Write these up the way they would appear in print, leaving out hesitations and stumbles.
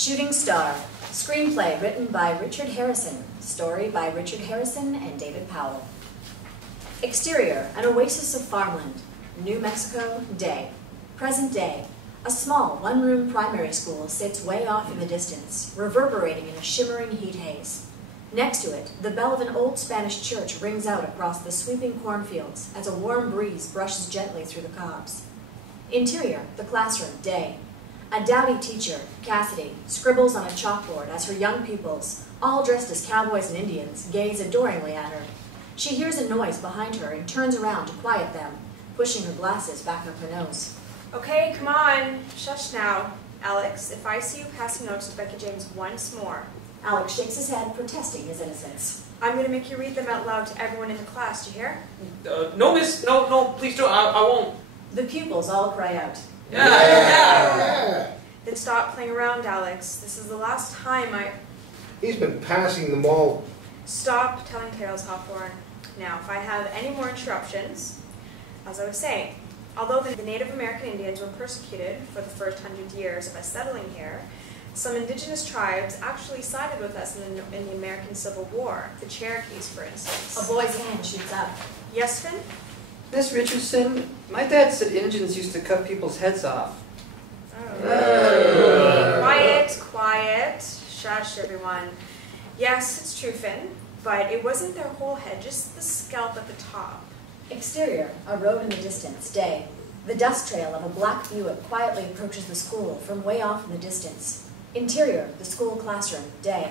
Shooting Star. Screenplay written by Richard Harrison. Story by Richard Harrison and David Powell. Exterior, an oasis of farmland. New Mexico, day. Present day. A small, one-room primary school sits way off in the distance, reverberating in a shimmering heat haze. Next to it, the bell of an old Spanish church rings out across the sweeping cornfields as a warm breeze brushes gently through the cobs. Interior, the classroom, day. A dowdy teacher, Cassidy, scribbles on a chalkboard as her young pupils, all dressed as cowboys and Indians, gaze adoringly at her. She hears a noise behind her and turns around to quiet them, pushing her glasses back up her nose. Okay, come on. Shush now. Alex, if I see you passing notes to Becky James once more. Alex shakes his head, protesting his innocence. I'm going to make you read them out loud to everyone in the class, do you hear? No, miss. No, please don't. I won't. The pupils all cry out. Yeah. Then stop playing around, Alex. This is the last time He's been passing them all. Stop telling tales, Hawthorne. Now, if I have any more interruptions, as I was saying, although the Native American Indians were persecuted for the first 100 years of us settling here, some indigenous tribes actually sided with us in the American Civil War, the Cherokees, for instance. A boy's hand shoots up. Yes, Finn? Miss Richardson, my dad said Indians used to cut people's heads off. Oh. Quiet. Shush, everyone. Yes, it's true, Finn, but it wasn't their whole head, just the scalp at the top. Exterior, a road in the distance, day. The dust trail of a black Buick quietly approaches the school from way off in the distance. Interior, the school classroom, day.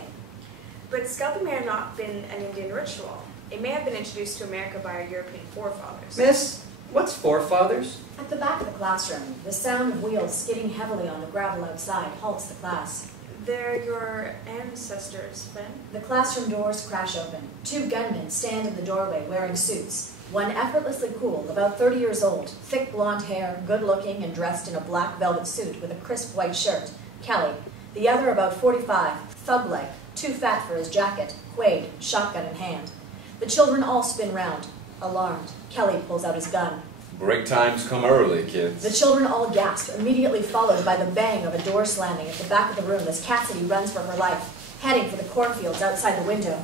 But scalping may have not been an Indian ritual. It may have been introduced to America by our European forefathers. Miss, what's forefathers? At the back of the classroom, the sound of wheels skidding heavily on the gravel outside halts the class. They're your ancestors, Finn. The classroom doors crash open. Two gunmen stand in the doorway wearing suits. One effortlessly cool, about 30 years old, thick blonde hair, good-looking and dressed in a black velvet suit with a crisp white shirt, Kelly. The other about 45, thug-like, too fat for his jacket, QUAID, shotgun in hand. The children all spin round, alarmed. Kelly pulls out his gun. Break times come early, kids. The children all gasp, immediately followed by the bang of a door slamming at the back of the room as Cassidy runs for her life, heading for the cornfields outside the window.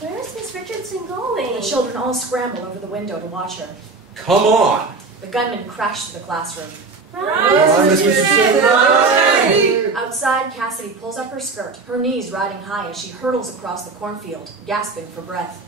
Where's Miss Richardson going? The children all scramble over the window to watch her. Come on! The gunmen crash through the classroom. Run, Miss Richardson! Outside, Cassidy pulls up her skirt, her knees riding high as she hurtles across the cornfield, gasping for breath.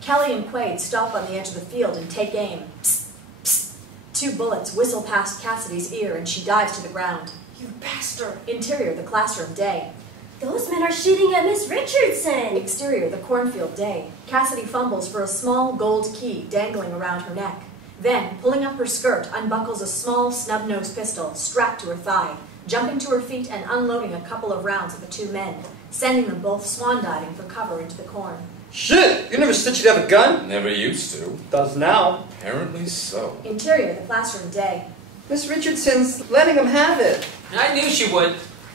Kelly and QUAID stop on the edge of the field and take aim. Psst, psst. Two bullets whistle past Cassidy's ear and she dives to the ground. You bastard! Interior, the classroom, day. Those men are shooting at Miss Richardson! Exterior, the cornfield, day. Cassidy fumbles for a small gold key dangling around her neck. Then, pulling up her skirt, unbuckles a small snub-nosed pistol strapped to her thigh, jumping to her feet and unloading a couple of rounds at the two men, sending them both swan-diving for cover into the corn. Shit! You never said you'd have a gun? Never used to. Does now. Apparently so. Interior, the classroom, day. Miss Richardson's letting him have it. I knew she would.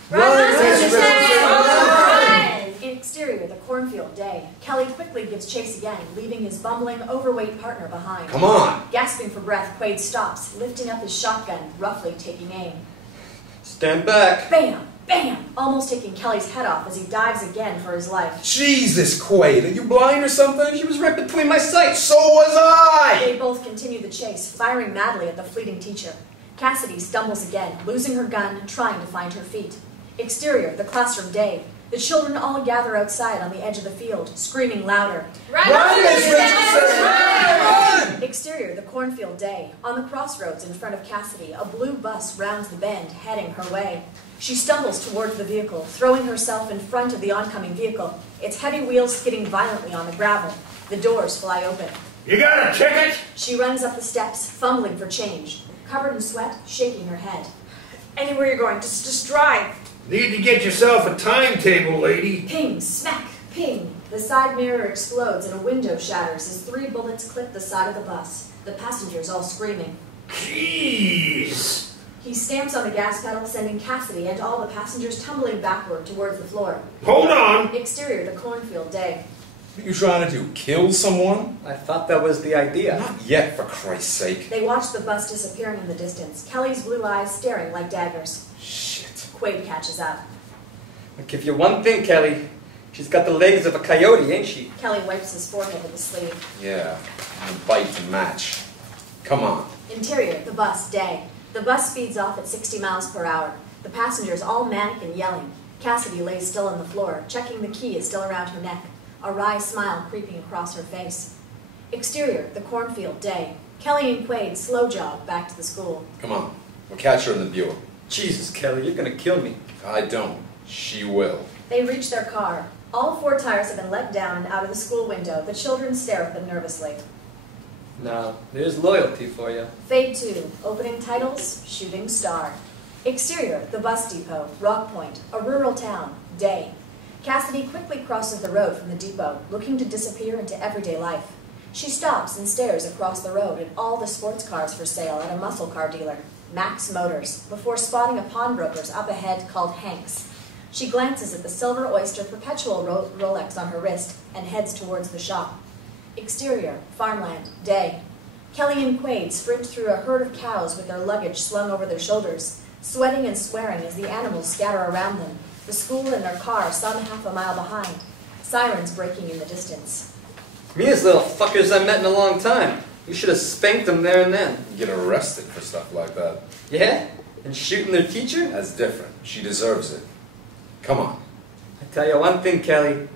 Run, Miss Richardson! Run! Exterior, the cornfield, day. Kelly quickly gives chase again, leaving his bumbling, overweight partner behind. Come on! Gasping for breath, QUAID stops, lifting up his shotgun, roughly taking aim. Stand back. Bam! Bam! Almost taking Kelly's head off as he dives again for his life. Jesus, QUAID, are you blind or something? She was right between my sights. So was I! They both continue the chase, firing madly at the fleeting teacher. Cassidy stumbles again, losing her gun, trying to find her feet. Exterior, the classroom, day. The children all gather outside on the edge of the field, screaming louder. Run, Miss Richardson! Run! Exterior, the cornfield, day. On the crossroads in front of Cassidy, a blue bus rounds the bend, heading her way. She stumbles towards the vehicle, throwing herself in front of the oncoming vehicle, its heavy wheels skidding violently on the gravel. The doors fly open. You got a ticket? She runs up the steps, fumbling for change, covered in sweat, shaking her head. Anywhere you're going, just drive. Need to get yourself a timetable, lady. Ping, smack, ping. The side mirror explodes and a window shatters as 3 bullets clip the side of the bus. The passengers all screaming. Jeez. He stamps on the gas pedal, sending Cassidy and all the passengers tumbling backward towards the floor. Hold on. Exterior, the cornfield, day. What are you trying to do, kill someone? I thought that was the idea. Not yet, for Christ's sake. They watch the bus disappearing in the distance, Kelly's blue eyes staring like daggers. Shit. QUAID catches up. I'll give you one thing, Kelly. She's got the legs of a coyote, ain't she? Kelly wipes his forehead with his sleeve. Yeah, and a bite to match. Come on. Interior, the bus, day. The bus speeds off at 60 miles per hour. The passengers all manic and yelling. Cassidy lays still on the floor, checking the key is still around her neck, a wry smile creeping across her face. Exterior, the cornfield, day. Kelly and Quaid slow jog back to the school. Come on. We'll catch her in the Buick. Jesus, Kelly, you're gonna kill me. I don't. She will. They reach their car. All 4 tires have been let down and out of the school window. The children stare at them nervously. Now, there's loyalty for you. Fade 2, opening titles, shooting star. Exterior, the bus depot, Rock Point, a rural town, day. Cassidy quickly crosses the road from the depot, looking to disappear into everyday life. She stops and stares across the road at all the sports cars for sale at a muscle car dealer, Max Motors, before spotting a pawnbroker's up ahead called Hank's. She glances at the Silver Oyster perpetual Rolex on her wrist and heads towards the shop. Exterior, farmland, day. Kelly and Quaid sprint through a herd of cows with their luggage slung over their shoulders, sweating and swearing as the animals scatter around them, the school and their car some half a mile behind, sirens breaking in the distance. Me as little fuckers I met in a long time. You should have spanked them there and then. You get arrested for stuff like that. Yeah? And shooting their teacher? That's different. She deserves it. Come on. I tell you one thing, Kelly.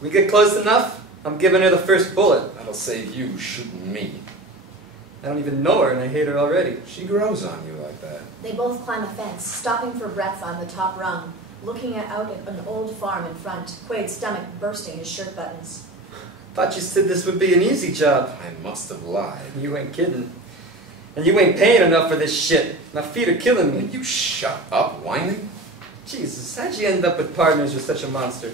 We get close enough, I'm giving her the first bullet. That'll save you shooting me. I don't even know her and I hate her already. She grows on you like that. They both climb a fence, stopping for breath on the top rung, looking out at an old farm in front, Quaid's stomach bursting his shirt buttons. Thought you said this would be an easy job. I must have lied. You ain't kidding. And you ain't paying enough for this shit. My feet are killing Will me. you shut up whining? Jesus, how'd you end up with partners with such a monster?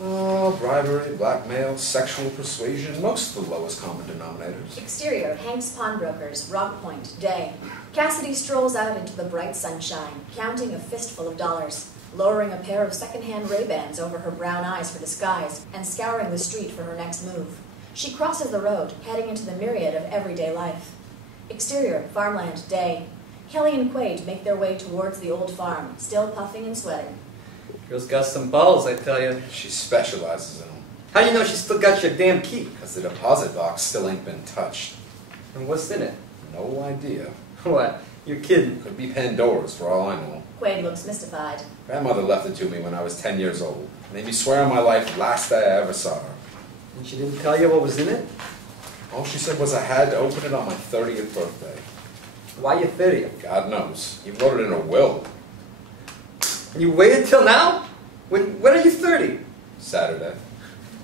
Oh, bribery, blackmail, sexual persuasion, most of the lowest common denominators. Exterior, Hank's Pawnbrokers, Rock Point, day. Cassidy strolls out into the bright sunshine, counting a fistful of dollars, lowering a pair of second-hand Ray-Bans over her brown eyes for disguise, and scouring the street for her next move. She crosses the road, heading into the myriad of everyday life. Exterior, farmland, day. Kelly and Quaid make their way towards the old farm, still puffing and sweating. Girl's got some balls, I tell you. She specializes in them. How do you know she still got your damn key? Because the deposit box still ain't been touched. And what's in it? No idea. What? You're kidding. Could be Pandora's for all I know. Quaid looks mystified. Grandmother left it to me when I was 10 years old. Made me swear on my life last day I ever saw her. And she didn't tell you what was in it? All she said was I had to open it on my 30th birthday. Why you 30? God knows. He wrote it in a will. And you waited till now? When are you 30? Saturday.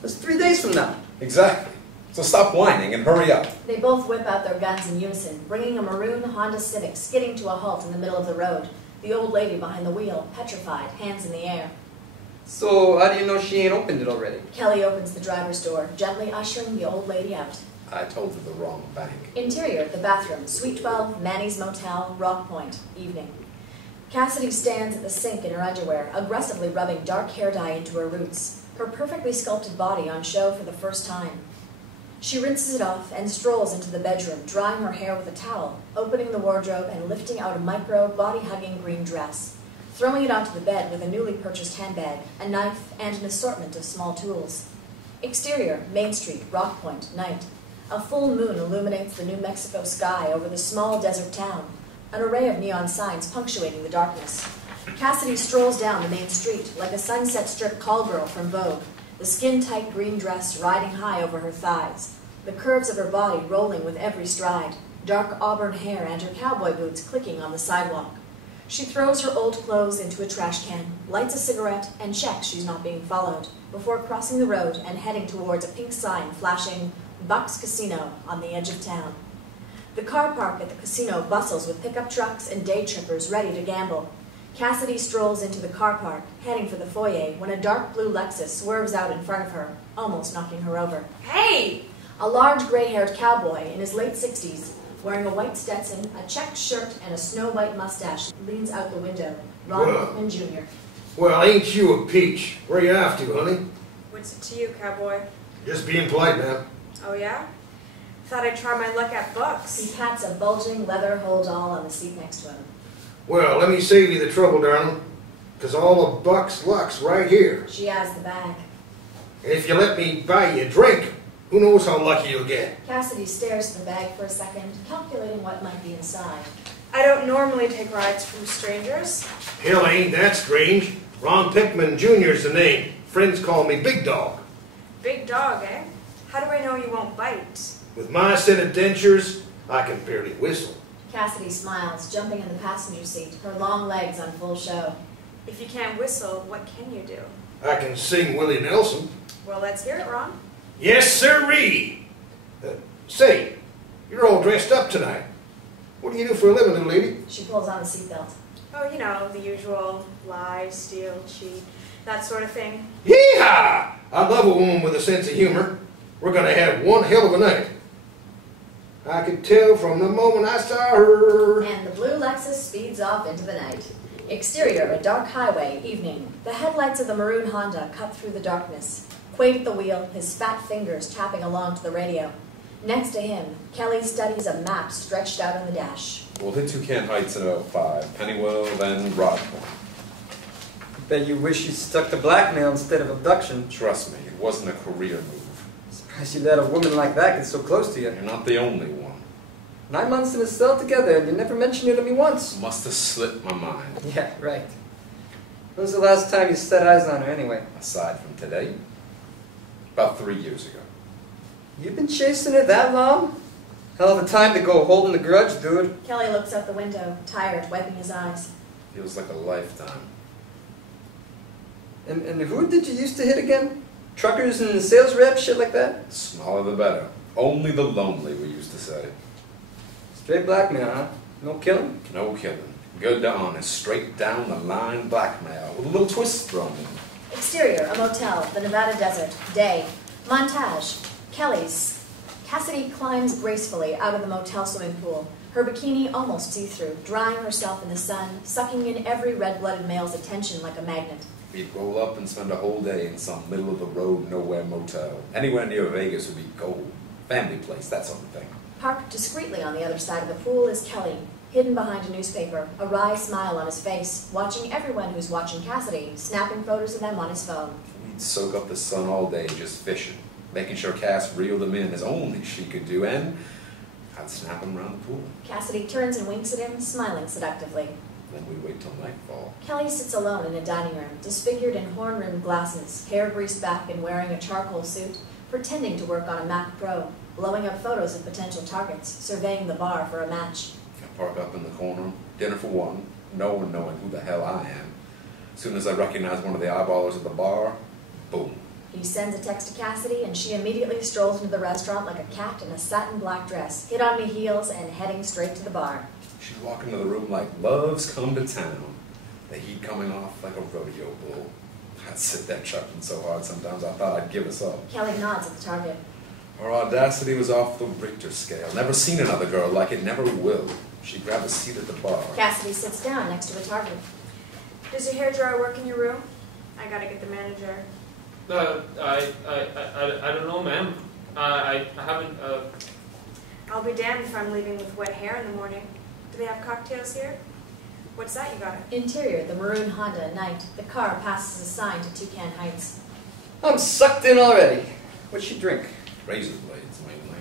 That's 3 days from now. Exactly. So stop whining and hurry up. They both whip out their guns in unison, bringing a maroon Honda Civic skidding to a halt in the middle of the road, the old lady behind the wheel, petrified, hands in the air. So how do you know she ain't opened it already? Kelly opens the driver's door, gently ushering the old lady out. I told her the wrong bank. Interior, the bathroom, Suite 12, Manny's Motel, Rock Point, evening. Cassidy stands at the sink in her underwear, aggressively rubbing dark hair dye into her roots, her perfectly sculpted body on show for the first time. She rinses it off and strolls into the bedroom, drying her hair with a towel, opening the wardrobe and lifting out a micro, body-hugging green dress, throwing it onto the bed with a newly purchased handbag, a knife, and an assortment of small tools. Exterior, Main Street, Rock Point, night. A full moon illuminates the New Mexico sky over the small desert town, an array of neon signs punctuating the darkness. Cassidy strolls down the main street like a Sunset Strip call girl from Vogue, the skin-tight green dress riding high over her thighs, the curves of her body rolling with every stride, dark auburn hair and her cowboy boots clicking on the sidewalk. She throws her old clothes into a trash can, lights a cigarette, and checks she's not being followed, before crossing the road and heading towards a pink sign flashing Buck's Casino on the edge of town. The car park at the casino bustles with pickup trucks and day trippers ready to gamble. Cassidy strolls into the car park, heading for the foyer, when a dark blue Lexus swerves out in front of her, almost knocking her over. Hey! A large gray-haired cowboy in his late 60s, wearing a white Stetson, a checked shirt, and a snow-white mustache, leans out the window. Ron PICKMAN Jr. Well, ain't you a peach? Where you off to, honey? What's it to you, cowboy? Just being polite, ma'am. Oh, yeah? Thought I'd try my luck at He books. pats a bulging leather hold-all on the seat next to him. Well, let me save you the trouble, darling. 'Cause all the buck's luck's right here. She eyes the bag. And if you let me buy you a drink, who knows how lucky you'll get. Cassidy stares at the bag for a second, calculating what might be inside. I don't normally take rides from strangers. Hell, ain't that strange. Ron PICKMAN Jr.'s the name. Friends call me Big Dog. Big dog, eh? How do I know you won't bite? With my set of dentures, I can barely whistle. Cassidy smiles, jumping in the passenger seat, her long legs on full show. If you can't whistle, what can you do? I can sing Willie Nelson. Well, let's hear it, Ron. Yes, sirree! Say, you're all dressed up tonight. What do you do for a living, little lady? She pulls on the seatbelt. Oh, you know, the usual lie, steal, cheat, that sort of thing. Yee-haw! I love a woman with a sense of humor. We're gonna have one hell of a night. I could tell from the moment I saw her. And the blue Lexus speeds off into the night. Exterior, a dark highway, evening. The headlights of the maroon Honda cut through the darkness. QUAID at the wheel, his fat fingers tapping along to the radio. Next to him, Kelly studies a map stretched out on the dash. We'll hit Toucan Heights in about 5. Pennywell, then Rodpoint. Bet you wish you stuck to blackmail instead of abduction. Trust me, it wasn't a career move. Surprised you let a woman like that get so close to you. You're not the only one. 9 months in a cell together and you never mentioned it to me once. Must have slipped my mind. Yeah, right. When was the last time you set eyes on her anyway? Aside from today, about 3 years ago. You've been chasing her that long? Hell of a time to go holding the grudge, dude. Kelly looks out the window, tired, wiping his eyes. Feels like a lifetime. And who did you used to hit again? Truckers and sales reps, shit like that? The smaller the better. Only the lonely, we used to say. Straight blackmail, huh? No killing? No killing. Good to honest, straight down the line blackmail, with a little twist thrown in. Exterior, a motel, the Nevada desert, day. Montage, Kelly's. Cassidy climbs gracefully out of the motel swimming pool, her bikini almost see-through, drying herself in the sun, sucking in every red-blooded male's attention like a magnet. We'd roll up and spend a whole day in some middle-of-the-road, nowhere motel. Anywhere near Vegas would be gold. Family place, that sort of thing. Parked discreetly on the other side of the pool is Kelly, hidden behind a newspaper, a wry smile on his face, watching everyone who's watching Cassidy, snapping photos of them on his phone. We'd soak up the sun all day just fishing, making sure Cass reeled them in as only she could do, and I'd snap them around the pool. Cassidy turns and winks at him, smiling seductively. Then we'd wait till nightfall. Kelly sits alone in a dining room, disfigured in horn-rimmed glasses, hair greased back and wearing a charcoal suit, pretending to work on a Mac Pro, blowing up photos of potential targets, surveying the bar for a match. I park up in the corner, dinner for one, no one knowing who the hell I am. As soon as I recognize one of the eyeballers at the bar, boom. He sends a text to Cassidy, and she immediately strolls into the restaurant like a cat in a satin black dress, hit-on-me heels and heading straight to the bar. She'd walk into the room like love's come to town, the heat coming off like a rodeo bull. I'd sit there chuckling so hard sometimes I thought I'd give us up. Kelly nods at the target. Her audacity was off the Richter scale. Never seen another girl like it, never will. She grabbed a seat at the bar. Cassidy sits down next to a target. Does your hairdryer work in your room? I gotta get the manager. I don't know, ma'am. I haven't, I'll be damned if I'm leaving with wet hair in the morning. Do they have cocktails here? What's that you got? Interior, the maroon Honda, night. The car passes a sign to Toucan Heights. I'm sucked in already. What'd she drink? Razor blades, mainly.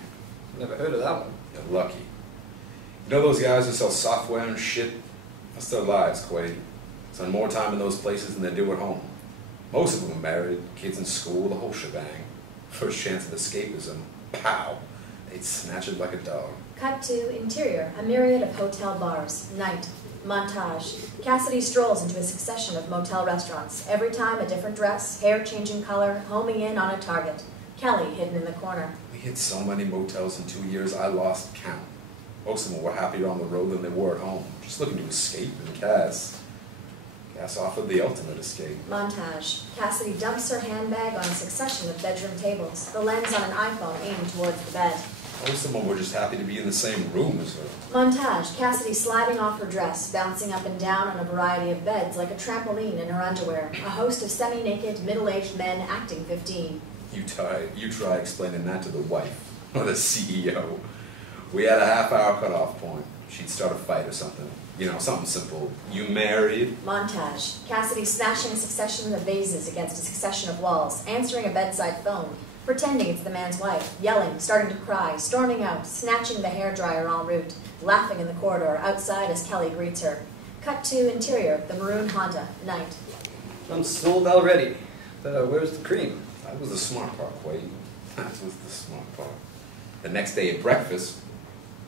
Never heard of that one. You're lucky. You know those guys who sell software and shit? That's their lives, QUAID. Spend more time in those places than they do at home. Most of them are married, kids in school, the whole shebang. First chance of escapism, pow! They'd snatch it like a dog. Cut to interior, a myriad of hotel bars, night. Montage. Cassidy strolls into a succession of motel restaurants, every time a different dress, hair changing color, homing in on a target. Kelly hidden in the corner. We hit so many motels in 2 years, I lost count. Most of them were happier on the road than they were at home, just looking to escape, and Cass offered the ultimate escape. Montage. Cassidy dumps her handbag on a succession of bedroom tables, the lens on an iPhone aimed towards the bed. Most of them were just happy to be in the same room as her. Montage. Cassidy sliding off her dress, bouncing up and down on a variety of beds like a trampoline in her underwear, a host of semi-naked, middle-aged men acting 15. You try explaining that to the wife, or the CEO. We had a half-hour cutoff point. She'd start a fight or something. You know, something simple. You married? Montage. Cassidy smashing a succession of vases against a succession of walls, answering a bedside phone, pretending it's the man's wife, yelling, starting to cry, storming out, snatching the hairdryer en route, laughing in the corridor outside as Kelly greets her. Cut to interior, the maroon Honda, night. I'm sold already. But where's the cream? That was the smart part, Quaid. That was the smart part. The next day at breakfast,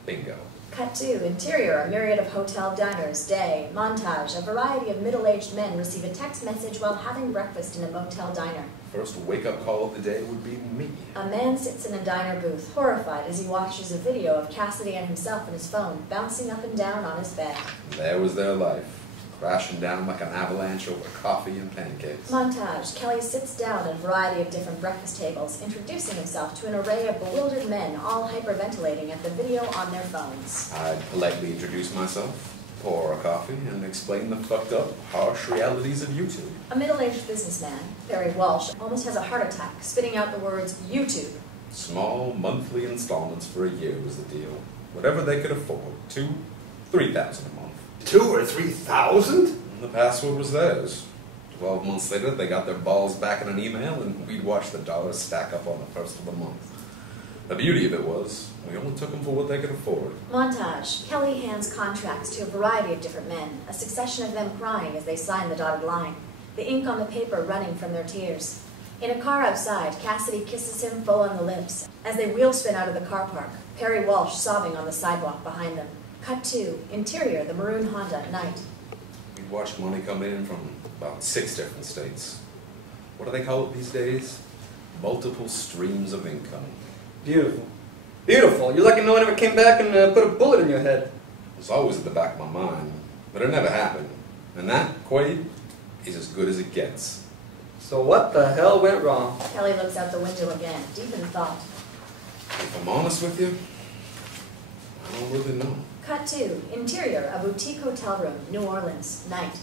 bingo. Cut to interior, a myriad of hotel diners, day, montage, a variety of middle-aged men receive a text message while having breakfast in a motel diner. First wake-up call of the day would be me. A man sits in a diner booth, horrified as he watches a video of Cassidy and himself on his phone, bouncing up and down on his bed. There was their life, crashing down like an avalanche over coffee and pancakes. Montage. Kelly sits down at a variety of different breakfast tables, introducing himself to an array of bewildered men, all hyperventilating at the video on their phones. I'd politely introduce myself, pour a coffee, and explain the fucked up, harsh realities of YouTube. A middle-aged businessman, Barry Walsh, almost has a heart attack, spitting out the words, YouTube. Small monthly installments for a year was the deal. Whatever they could afford. $2,000 to $3,000 a month. 2,000 or 3,000? And the password was theirs. 12 months later, they got their balls back in an email, and we'd watch the dollars stack up on the first of the month. The beauty of it was, we only took them for what they could afford. Montage. Kelly hands contracts to a variety of different men, a succession of them crying as they sign the dotted line, the ink on the paper running from their tears. In a car outside, Cassidy kisses him full on the lips. As they wheel spin out of the car park, Perry Walsh sobbing on the sidewalk behind them. Cut to interior, the maroon Honda, night. We'd watch money come in from about 6 different states. What do they call it these days? Multiple streams of income. Beautiful. Beautiful. You're lucky no one ever came back and put a bullet in your head. It was always at the back of my mind, but it never happened. And that, Quaid, is as good as it gets. So what the hell went wrong? Kelly looks out the window again, deep in thought. If I'm honest with you, I don't really know. Cut to interior, a boutique hotel room, New Orleans, night.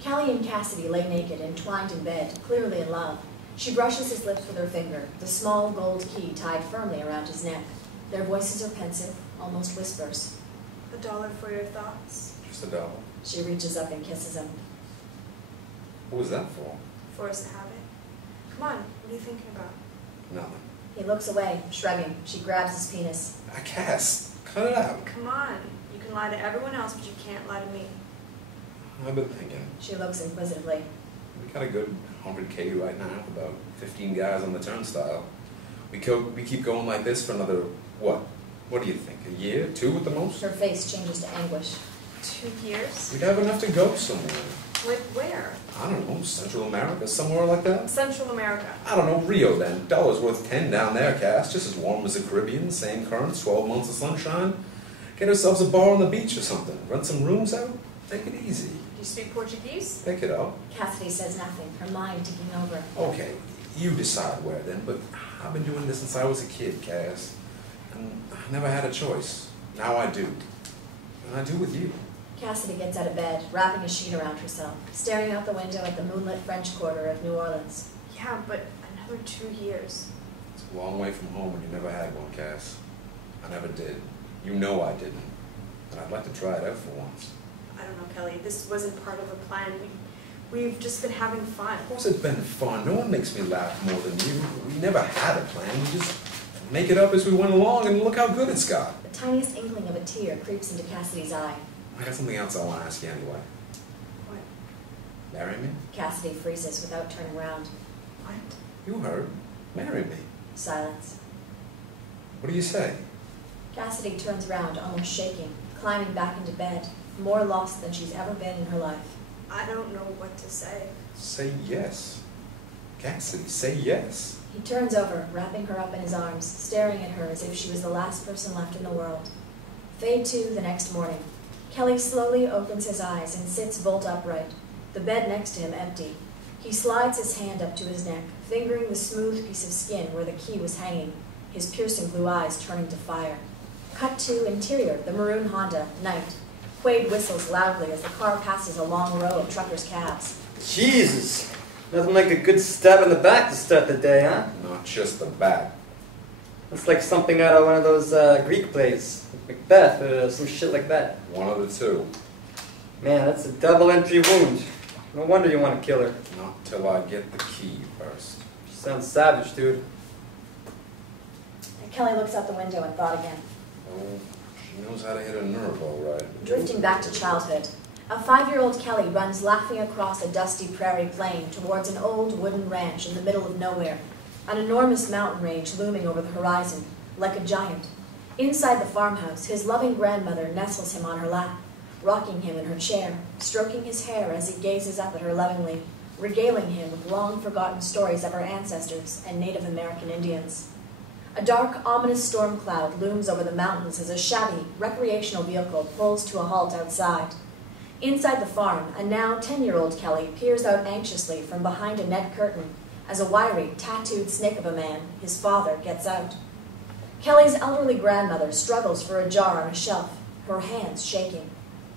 Kelly and Cassidy lay naked, entwined in bed, clearly in love. She brushes his lips with her finger, the small gold key tied firmly around his neck. Their voices are pensive, almost whispers. $1 for your thoughts. Just $1. She reaches up and kisses him. What was that for? Force the habit. Come on, what are you thinking about? Nothing. He looks away, shrugging. She grabs his penis. Cass, cut it out. Come on. You can lie to everyone else, but you can't lie to me. I've been thinking. She looks inquisitively. We got a good 100K right now, about 15 guys on the turnstile. We keep going like this for another, what? What do you think? A year? 2 at the most? Her face changes to anguish. 2 years? We'd have enough to go somewhere. Where? I don't know, Central America, somewhere like that? Central America. I don't know, Rio then. Dollar's worth 10 down there, Cass. Just as warm as the Caribbean, same currents, 12 months of sunshine. Get ourselves a bar on the beach or something. Rent some rooms out. Take it easy. Do you speak Portuguese? Pick it up. Cassidy says nothing, her mind ticking over. Okay, you decide where then, but I've been doing this since I was a kid, Cass. And I never had a choice. Now I do. And I do with you. Cassidy gets out of bed, wrapping a sheet around herself, staring out the window at the moonlit French Quarter of New Orleans. Yeah, but another 2 years. It's a long way from home and you never had one, Cass. I never did. You know I didn't. And I'd like to try it out for once. I don't know, Kelly. This wasn't part of a plan. We've just been having fun. Of course it's been fun. No one makes me laugh more than you. We never had a plan. We just make it up as we went along and look how good it's got. The tiniest inkling of a tear creeps into Cassidy's eye. I got something else I want to ask you anyway. What? Marry me? Cassidy freezes without turning round. What? You heard. Marry me. Silence. What do you say? Cassidy turns round, almost shaking, climbing back into bed, more lost than she's ever been in her life. I don't know what to say. Say yes. Cassidy, say yes. He turns over, wrapping her up in his arms, staring at her as if she was the last person left in the world. Fade to the next morning. Kelly slowly opens his eyes and sits bolt upright, the bed next to him empty. He slides his hand up to his neck, fingering the smooth piece of skin where the key was hanging, his piercing blue eyes turning to fire. Cut to interior, the maroon Honda, night. QUAID whistles loudly as the car passes a long row of truckers' cabs. Jesus! Nothing like a good stab in the back to start the day, huh? Not just the back. It's like something out of one of those Greek plays. Macbeth or some shit like that. One of the two. Man, that's a double entry wound. No wonder you want to kill her. Not till I get the key first. She sounds savage, dude. Kelly looks out the window and thought again. Oh, she knows how to hit a nerve all right. Drifting back to childhood, a 5-year-old Kelly runs laughing across a dusty prairie plain towards an old wooden ranch in the middle of nowhere, an enormous mountain range looming over the horizon, like a giant. Inside the farmhouse, his loving grandmother nestles him on her lap, rocking him in her chair, stroking his hair as he gazes up at her lovingly, regaling him with long-forgotten stories of her ancestors and Native American Indians. A dark, ominous storm cloud looms over the mountains as a shabby, recreational vehicle pulls to a halt outside. Inside the farm, a now 10-year-old Kelly peers out anxiously from behind a net curtain as a wiry, tattooed snake of a man, his father, gets out. Kelly's elderly grandmother struggles for a jar on a shelf, her hands shaking.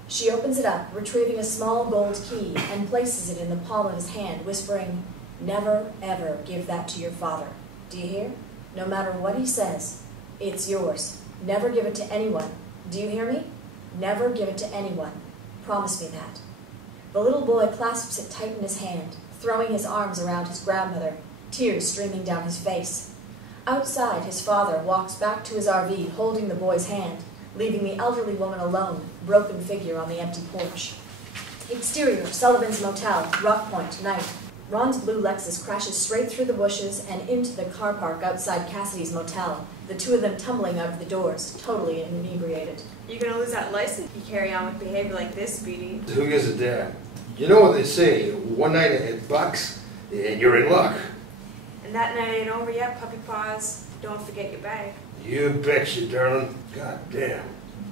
She opens it up, retrieving a small gold key, and places it in the palm of his hand, whispering, "Never, ever give that to your father. Do you hear? No matter what he says, it's yours. Never give it to anyone. Do you hear me? Never give it to anyone. Promise me that." The little boy clasps it tight in his hand, throwing his arms around his grandmother, tears streaming down his face. Outside, his father walks back to his RV, holding the boy's hand, leaving the elderly woman alone, broken figure on the empty porch. Exterior, Sullivan's Motel, Rock Point, night. Ron's blue Lexus crashes straight through the bushes and into the car park outside Cassidy's motel, the two of them tumbling out of the doors, totally inebriated. You're gonna lose that license if you carry on with behavior like this, Speedy. Who gives a damn? You know what they say, one night at Bucks, and you're in luck. And that night ain't over yet, puppy paws. Don't forget your bag. You betcha, darling. God damn.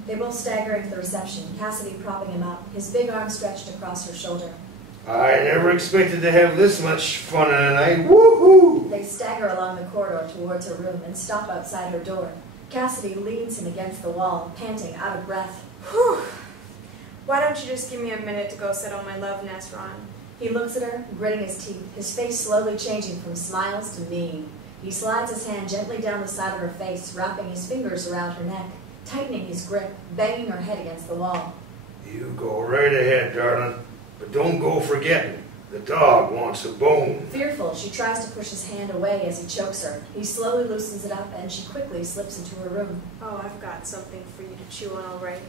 They both stagger into the reception, Cassidy propping him up, his big arm stretched across her shoulder. I never expected to have this much fun in a night. Woohoo! They stagger along the corridor towards her room and stop outside her door. Cassidy leans him against the wall, panting, out of breath. Whew. Why don't you just give me a minute to go settle my love nest, Ron? He looks at her, gritting his teeth, his face slowly changing from smiles to mean. He slides his hand gently down the side of her face, wrapping his fingers around her neck, tightening his grip, banging her head against the wall. You go right ahead, darling. But don't go forgetting, the dog wants a bone. Fearful, she tries to push his hand away as he chokes her. He slowly loosens it up and she quickly slips into her room. Oh, I've got something for you to chew on, all right.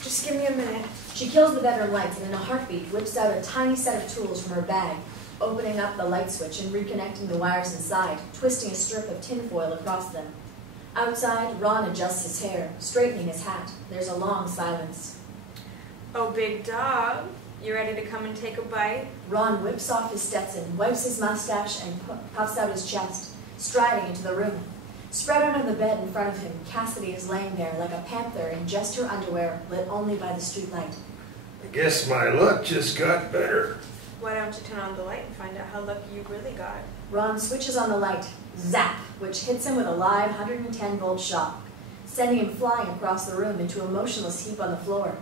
Just give me a minute. She kills the bedroom lights and in a heartbeat whips out a tiny set of tools from her bag, opening up the light switch and reconnecting the wires inside, twisting a strip of tinfoil across them. Outside, Ron adjusts his hair, straightening his hat. There's a long silence. Oh, big dog. You ready to come and take a bite? Ron whips off his Stetson, wipes his mustache, and puffs out his chest, striding into the room. Spread out on the bed in front of him, Cassidy is laying there like a panther in just her underwear, lit only by the streetlight. I guess my luck just got better. Why don't you turn on the light and find out how lucky you really got? Ron switches on the light, zap, which hits him with a live 110-volt shock, sending him flying across the room into a motionless heap on the floor.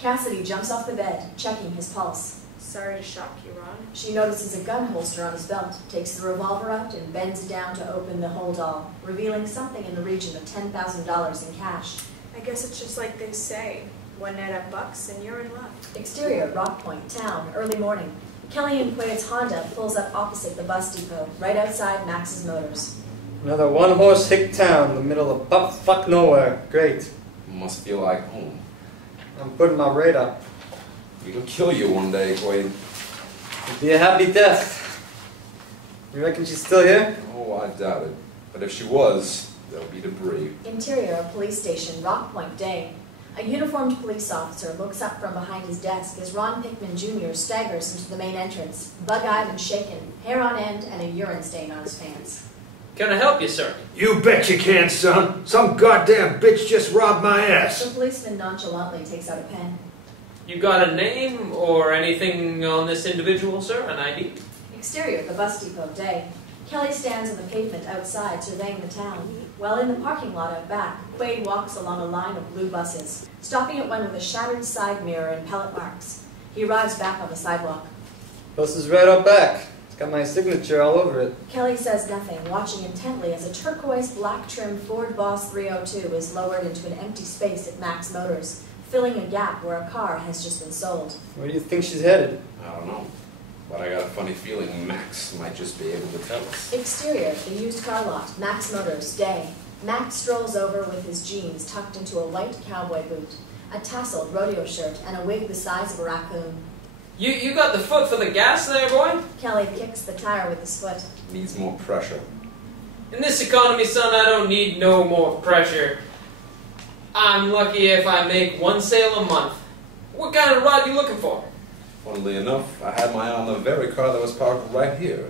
Cassidy jumps off the bed, checking his pulse. Sorry to shock you, Ron. She notices a gun holster on his belt, takes the revolver out, and bends it down to open the holdall, revealing something in the region of $10,000 in cash. I guess it's just like they say. One night at Bucks and you're in luck. Exterior, Rock Point, town, early morning. Kelly and QUAID's Honda pulls up opposite the bus depot, right outside Max's Motors. Another one-horse hick town in the middle of butt-fuck nowhere. Great. Must feel like home. I'm putting my rate up. It'll kill you one day, Quaid. It'd be a happy death. You reckon she's still here? Oh, I doubt it. But if she was, there'll be debris. Interior of police station, Rock Point, day. A uniformed police officer looks up from behind his desk as Ron PICKMAN Jr. staggers into the main entrance, bug-eyed and shaken, hair on end, and a urine stain on his pants. Can I help you, sir? You bet you can, son. Some goddamn bitch just robbed my The ass. policeman nonchalantly takes out a pen. You got a name or anything on this individual, sir? An ID? Exterior, the bus depot, day. Kelly stands on the pavement outside, surveying the town, while in the parking lot out back, QUAID walks along a line of blue buses, stopping at one with a shattered side mirror and pellet marks. He arrives back on the sidewalk. Bus is right up back. It's got my signature all over it. Kelly says nothing, watching intently as a turquoise black-trimmed Ford Boss 302 is lowered into an empty space at Max Motors, filling a gap where a car has just been sold. Where do you think she's headed? I don't know. But I got a funny feeling Max might just be able to tell us. Exterior, the used car lot, Max Motors, day. Max strolls over with his jeans tucked into a white cowboy boot, a tasseled rodeo shirt, and a wig the size of a raccoon. You got the foot for the gas there, boy? Kelly kicks the tire with his foot. Needs more pressure. In this economy, son, I don't need no more pressure. I'm lucky if I make one sale a month. What kind of ride you looking for? Funnily enough, I had my eye on the very car that was parked right here.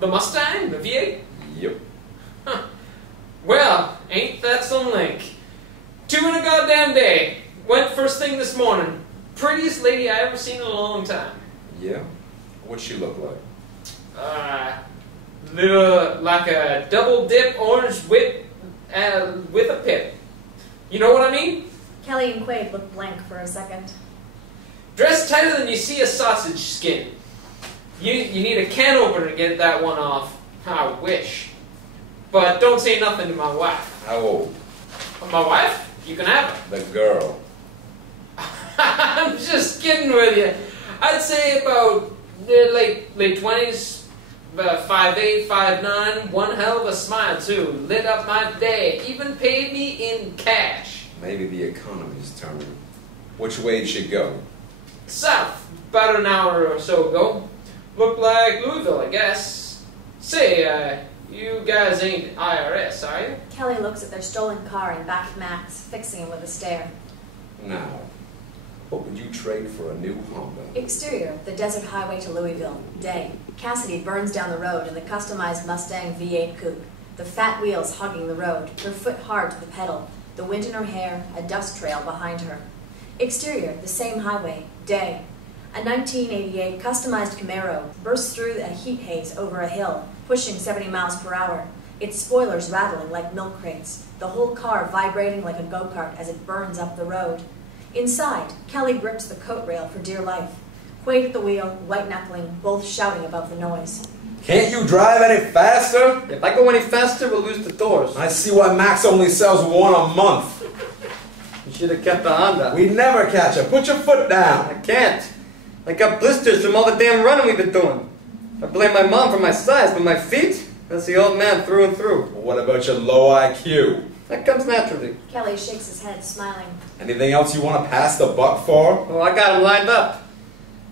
The Mustang? The V8? Yep. Huh. Well, ain't that some link? 2 in a goddamn day. Went first thing this morning. Prettiest lady I ever seen in a long time. Yeah? What'd she look like? Little, like a double dip orange whip with a pip. You know what I mean? Kelly and Quaid look blank for a second. Dressed tighter than you see a sausage skin. You need a can opener to get that one off. I wish. But don't say nothing to my wife. How old? My wife? You can have her. The girl. I'm just kidding with you. I'd say about late 20s, 5'8", 5'9", one hell of a smile too. Lit up my day. Even paid me in cash. Maybe the economy's turning. Which way did she go? South, about an hour or so ago. Looked like Louisville, I guess. Say, you guys ain't IRS, are you? Kelly looks at their stolen car and back at Max, fixing him with a stare. Now, what would you trade for a new Honda? Exterior, the desert highway to Louisville, day. Cassidy burns down the road in the customized Mustang V8 coupe, the fat wheels hugging the road, her foot hard to the pedal, the wind in her hair, a dust trail behind her. Exterior, the same highway, day. A 1988 customized Camaro bursts through a heat haze over a hill, pushing 70 miles per hour, its spoilers rattling like milk crates, the whole car vibrating like a go-kart as it burns up the road. Inside, Kelly grips the coat rail for dear life. Quaid at the wheel, white-knuckling, both shouting above the noise. Can't you drive any faster? If I go any faster, we'll lose the doors. I see why Max only sells one a month. You should have kept the Honda. We'd never catch her. Put your foot down. I can't. I got blisters from all the damn running we've been doing. I blame my mom for my size, but my feet? That's the old man through and through. What about your low IQ? That comes naturally. Kelly shakes his head, smiling. Anything else you want to pass the buck for? Oh, I got him lined up.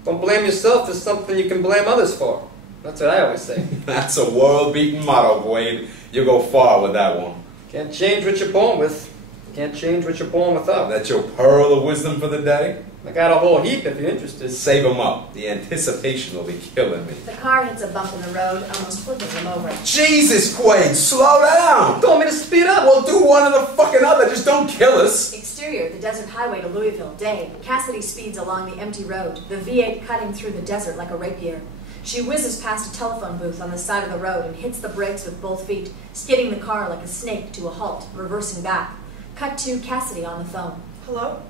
Don't blame yourself for something you can blame others for. That's what I always say. That's a world-beating motto, Wade. You go far with that one. Can't change what you're born with. Can't change what you're born without. That's your pearl of wisdom for the day? I got a whole heap if you're interested. Save them up. The anticipation will be killing me. The car hits a bump in the road, almost flipping them over. Jesus, Quaid, slow down! You told me to speed up. Well, do one or the fucking other. Just don't kill us. Exterior, the desert highway to Louisville, day. Cassidy speeds along the empty road, the V8 cutting through the desert like a rapier. She whizzes past a telephone booth on the side of the road and hits the brakes with both feet, skidding the car like a snake to a halt, reversing back. Cut to Cassidy on the phone. Hello?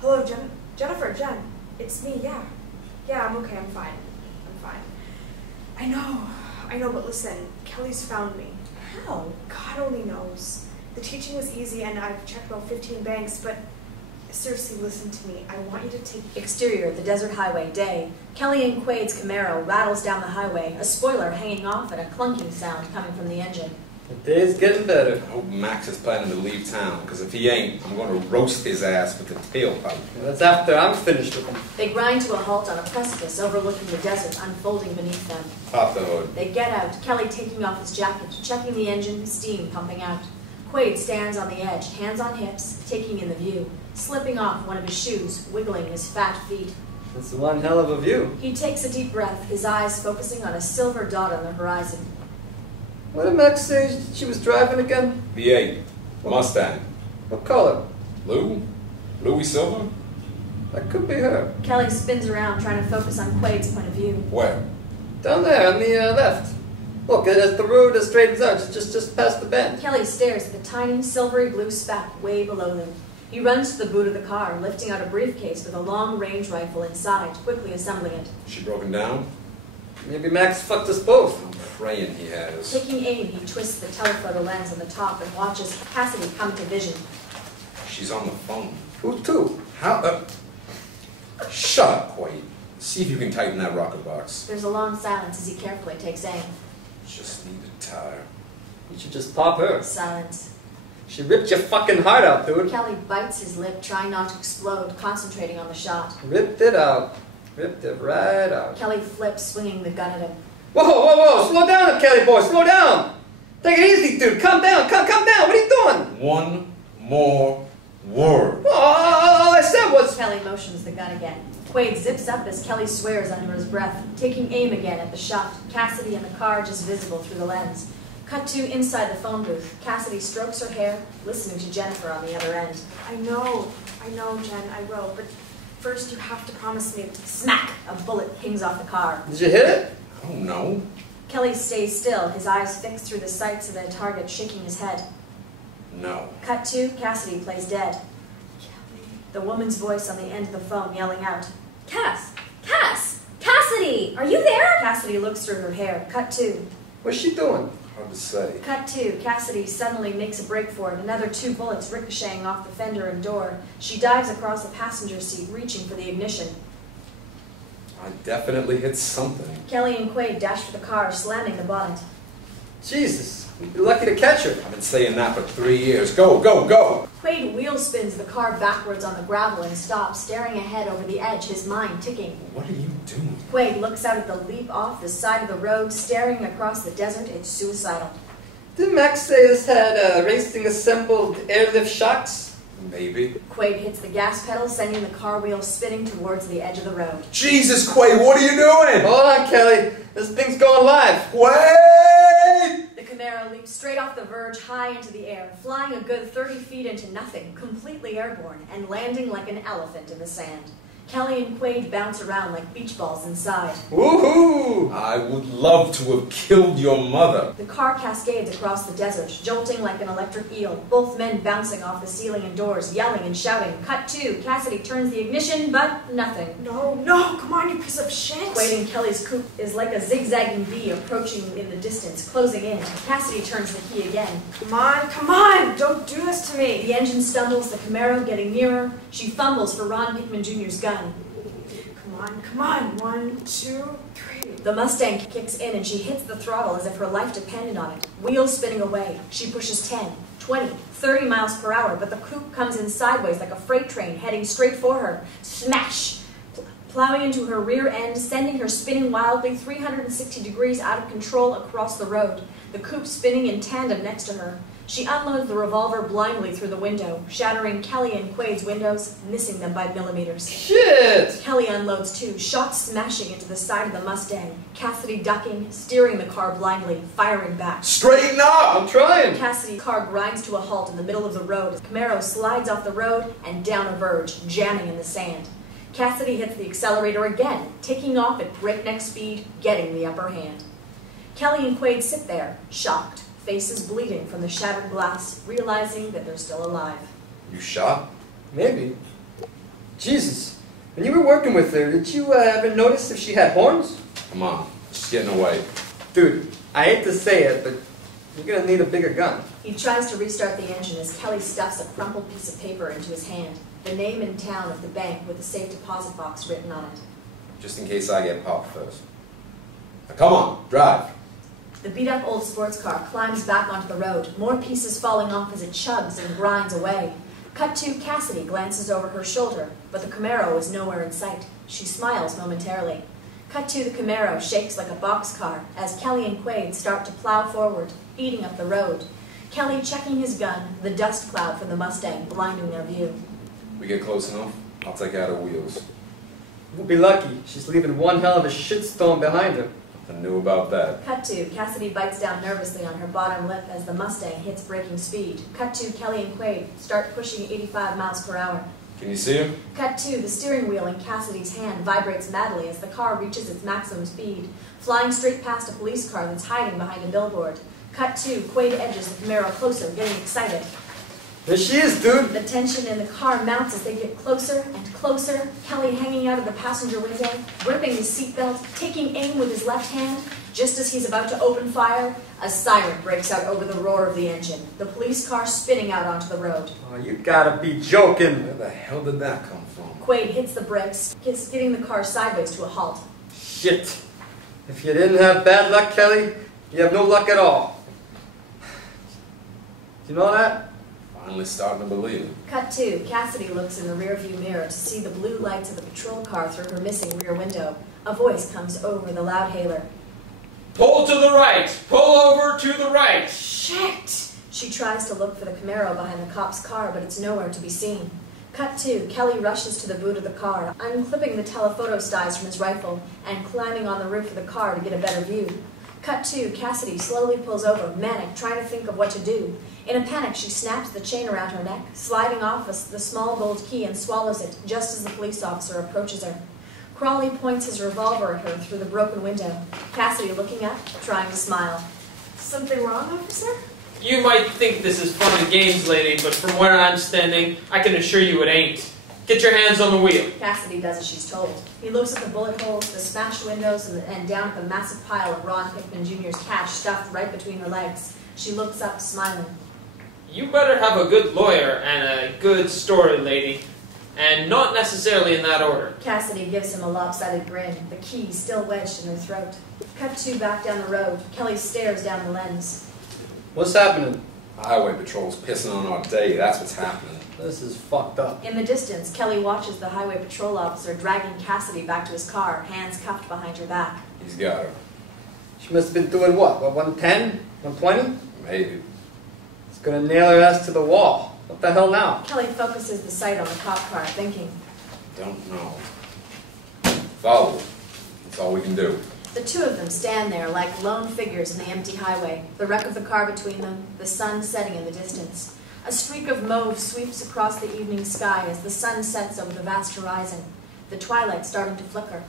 Hello, Jennifer, Jen. It's me, yeah. Yeah, I'm okay, I'm fine. I'm fine. I know, but listen, Kelly's found me. How? God only knows. The teaching was easy and I've checked about 15 banks, but seriously, listen to me. I want you to take... Exterior, the desert highway, day. Kelly and Quaid's Camaro rattles down the highway, a spoiler hanging off and a clunking sound coming from the engine. The day's getting better. I hope Max is planning to leave town, because if he ain't, I'm going to roast his ass with the tailpipe. That's after I'm finished with him. They grind to a halt on a precipice overlooking the desert unfolding beneath them. Pop the hood. They get out, Kelly taking off his jacket, checking the engine, steam pumping out. Quaid stands on the edge, hands on hips, taking in the view, slipping off one of his shoes, wiggling his fat feet. That's one hell of a view. He takes a deep breath, his eyes focusing on a silver dot on the horizon. What did Max say she was driving again? V8. Mustang. What color? Louis Silver? That could be her. Kelly spins around, trying to focus on Quaid's point of view. Where? Down there on the left. Look, as the road straightens out, just past the bend. Kelly stares at the tiny, silvery blue speck way below them. He runs to the boot of the car, lifting out a briefcase with a long-range rifle inside, quickly assembling it. She broken down? Maybe Max fucked us both. I'm praying he has. Taking aim, he twists the telephoto lens on the top and watches Cassidy come to vision. She's on the phone. Who to? How? Shut up, Quaid. See if you can tighten that rocker box. There's a long silence as he carefully takes aim. Just need a tire. You should just pop her. Silence. She ripped your fucking heart out, dude. Kelly bites his lip, trying not to explode, concentrating on the shot. Ripped it out. Ripped it right out. Kelly flips, swinging the gun at him. Whoa, whoa, whoa! Slow down, Kelly boy, slow down! Take it easy, dude. Calm down, calm down. What are you doing? One more word. All I said was... Kelly motions the gun again. Quaid zips up as Kelly swears under his breath, taking aim again at the shot. Cassidy in the car just visible through the lens. Cut to inside the phone booth. Cassidy strokes her hair, listening to Jennifer on the other end. I know, Jen, I will, but first you have to promise me. Smack! A bullet pings off the car. Did you hit it? Oh no. Kelly stays still, his eyes fixed through the sights of the target, shaking his head. No. Cut to Cassidy plays dead. The woman's voice on the end of the phone yelling out. Cassidy, are you there? Cassidy looks through her hair. Cut to. What's she doing? Hard to say. Cut to. Cassidy suddenly makes a break for it, another 2 bullets ricocheting off the fender and door. She dives across the passenger seat, reaching for the ignition. I definitely hit something. Kelly and Quaid dash for the car, slamming the bonnet. Jesus, you'd be lucky to catch her. I've been saying that for 3 years. Go, go, go! Quaid wheel spins the car backwards on the gravel and stops, staring ahead over the edge, his mind ticking. What are you doing? Quaid looks out at the leap off the side of the road, staring across the desert. It's suicidal. Did Max say this had racing assembled airlift shocks? Maybe. Quaid hits the gas pedal, sending the car wheel spinning towards the edge of the road. Jesus, Quaid, what are you doing? Hold on, Kelly. This thing's going live. Quaid! The Camaro leaps straight off the verge, high into the air, flying a good 30 feet into nothing, completely airborne, and landing like an elephant in the sand. Kelly and Quaid bounce around like beach balls inside. Woohoo! I would love to have killed your mother. The car cascades across the desert, jolting like an electric eel, both men bouncing off the ceiling and doors, yelling and shouting. Cut to. Cassidy turns the ignition, but nothing. No, come on, you piece of shit. Quaid and Kelly's coupe is like a zigzagging bee approaching in the distance, closing in. Cassidy turns the key again. Come on, don't do this to me. The engine stumbles, the Camaro getting nearer. She fumbles for Ron Pickman Jr.'s gun. Come on, 1, 2, 3. The Mustang kicks in and she hits the throttle as if her life depended on it. Wheels spinning away. She pushes 10, 20, 30 miles per hour, but the coupe comes in sideways like a freight train heading straight for her. Smash! Plowing into her rear end, sending her spinning wildly 360 degrees out of control across the road. The coupe spinning in tandem next to her. She unloads the revolver blindly through the window, shattering Kelly and Quaid's windows, missing them by millimeters. Shit! Kelly unloads too, shots smashing into the side of the Mustang. Cassidy ducking, steering the car blindly, firing back. Straighten up! I'm trying. Cassidy's car grinds to a halt in the middle of the road. Camaro slides off the road and down a verge, jamming in the sand. Cassidy hits the accelerator again, taking off at breakneck speed, getting the upper hand. Kelly and Quaid sit there, shocked, faces bleeding from the shattered glass, realizing that they're still alive. You shot? Maybe. Jesus. When you were working with her, did you ever notice if she had horns? Come on, she's getting away. Dude, I hate to say it, but you're gonna need a bigger gun. He tries to restart the engine as Kelly stuffs a crumpled piece of paper into his hand, the name and town of the bank with the safe deposit box written on it. Just in case I get popped first. Now come on, drive. The beat-up old sports car climbs back onto the road, more pieces falling off as it chugs and grinds away. Cut to Cassidy glances over her shoulder, but the Camaro is nowhere in sight. She smiles momentarily. Cut to the Camaro shakes like a boxcar as Kelly and Quaid start to plow forward, eating up the road. Kelly checking his gun, the dust cloud from the Mustang blinding their view. We get close enough, I'll take out her wheels. We'll be lucky. She's leaving one hell of a shitstorm behind her. I knew about that. Cut to, Cassidy bites down nervously on her bottom lip as the Mustang hits braking speed. Cut to, Kelly and Quaid start pushing 85 miles per hour. Can you see him? Cut to, the steering wheel in Cassidy's hand vibrates madly as the car reaches its maximum speed, flying straight past a police car that's hiding behind a billboard. Cut to, Quaid edges the Camaro closer, getting excited. There she is, dude. The tension in the car mounts as they get closer and closer, Kelly hanging out of the passenger window, gripping his seatbelt, taking aim with his left hand. Just as he's about to open fire, a siren breaks out over the roar of the engine, the police car spinning out onto the road. Oh, you gotta be joking. Where the hell did that come from? Quaid hits the brakes, getting the car sideways to a halt. Shit. If you didn't have bad luck, Kelly, you have no luck at all. Do you know that? Finally starting to believe it. Cut 2. Cassidy looks in the rearview mirror to see the blue lights of the patrol car through her missing rear window. A voice comes over the loudhailer. Pull to the right! Pull over to the right! Shit! She tries to look for the Camaro behind the cop's car, but it's nowhere to be seen. Cut 2. Kelly rushes to the boot of the car, unclipping the telephoto styes from his rifle and climbing on the roof of the car to get a better view. Cut 2. Cassidy slowly pulls over, manic, trying to think of what to do. In a panic, she snaps the chain around her neck, sliding off the small gold key and swallows it just as the police officer approaches her. Crawley points his revolver at her through the broken window. Cassidy looking up, trying to smile. Something wrong, officer? You might think this is fun and games, lady, but from where I'm standing, I can assure you it ain't. Get your hands on the wheel. Cassidy does as she's told. He looks at the bullet holes, the smashed windows, and down at the massive pile of Ron Pickman Jr.'s cash stuffed right between her legs. She looks up, smiling. You better have a good lawyer and a good story, lady. And not necessarily in that order. Cassidy gives him a lopsided grin, the key still wedged in her throat. Cut 2 back down the road. Kelly stares down the lens. What's happening? Highway patrol's pissing on our day, that's what's happening. This is fucked up. In the distance, Kelly watches the highway patrol officer dragging Cassidy back to his car, hands cuffed behind her back. He's got her. She must have been doing what? 110? 120? Maybe. It's gonna nail her ass to the wall. What the hell now? Kelly focuses the sight on the cop car, thinking. Don't know. Follow. That's all we can do. The two of them stand there like lone figures in the empty highway, the wreck of the car between them, the sun setting in the distance. A streak of mauve sweeps across the evening sky as the sun sets over the vast horizon, the twilight starting to flicker.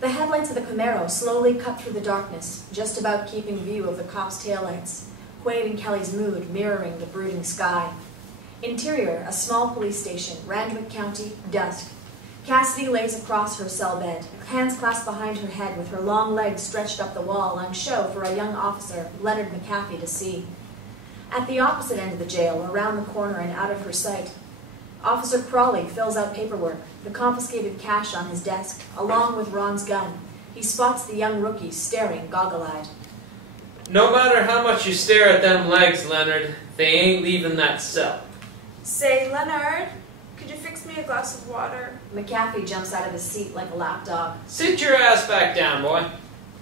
The headlights of the Camaro slowly cut through the darkness, just about keeping view of the cop's taillights, Quaid and Kelly's mood mirroring the brooding sky. Interior, a small police station, Randwick County, dusk. Cassidy lays across her cell bed, hands clasped behind her head with her long legs stretched up the wall on show for a young officer, Leonard McAfee, to see. At the opposite end of the jail, around the corner and out of her sight, Officer CRAWLEY fills out paperwork, the confiscated cash on his desk, along with Ron's gun. He spots the young rookie staring goggle-eyed. No matter how much you stare at them legs, Leonard, they ain't leaving that cell. Say, Leonard, could you fix me a glass of water? McAfee jumps out of his seat like a lapdog. Sit your ass back down, boy.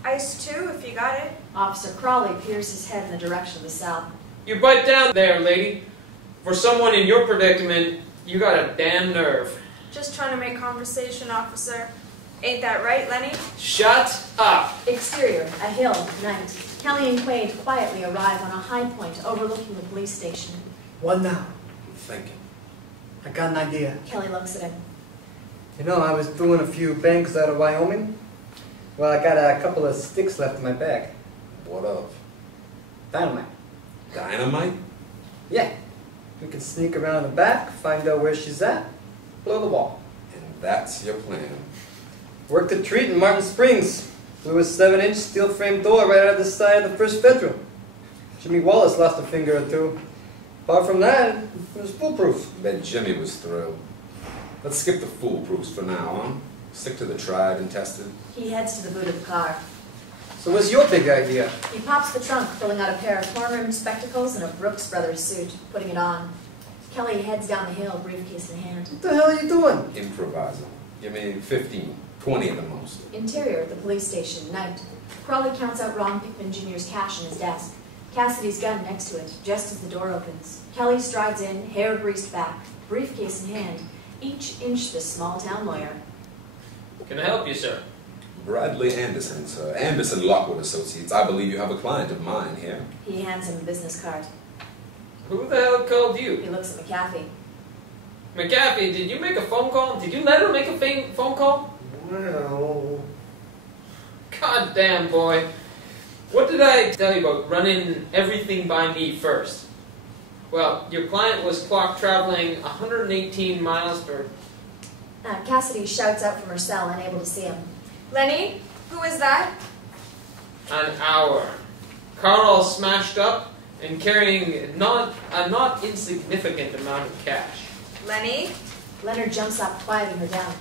Ice too, if you got it. Officer CRAWLEY peers his head in the direction of the cell. You bite down there, lady. For someone in your predicament, you got a damn nerve. Just trying to make conversation, officer. Ain't that right, Lenny? Shut up. Exterior, a hill, night. Kelly and Quaid quietly arrive on a high point overlooking the police station. What now? I'm thinking. I got an idea. Kelly looks at him. You know, I was doing a few banks out of Wyoming. Well, I got a couple of sticks left in my bag. What of? Dynamite. Dynamite? Yeah. We can sneak around the back, find out where she's at, blow the wall. And that's your plan. Worked a treat in Martin Springs. Blew a 7-inch steel frame door right out of the side of the first bedroom. Jimmy Wallace lost a finger or two. Apart from that, it was foolproof. Bet Jimmy was thrilled. Let's skip the foolproofs for now, huh? Stick to the tried and tested. He heads to the boot of the car. So what's your big idea? He pops the trunk, pulling out a pair of horn-rimmed spectacles and a Brooks Brothers suit, putting it on. Kelly heads down the hill, briefcase in hand. What the hell are you doing? Improvising. Give me 15, 20 at the most. Interior, the police station, night. Crawley counts out Ron Pickman Jr.'s cash in his desk. Cassidy's gun next to it, just as the door opens. Kelly strides in, hair greased back, briefcase in hand, each inch the small-town lawyer. Can I help you, sir? Bradley Anderson, sir. Anderson Lockwood Associates. I believe you have a client of mine here. He hands him a business card. Who the hell called you? He looks at McAfee. McAfee, did you make a phone call? Did you let her make a phone call? Well... God damn, boy. What did I tell you about running everything by me first? Well, your client was clocked traveling 118 miles per... Cassidy shouts out from her cell, unable to see him. Lenny, who is that? an hour. Car all smashed up and carrying a not insignificant amount of cash. Lenny? Leonard jumps up, quieting her down.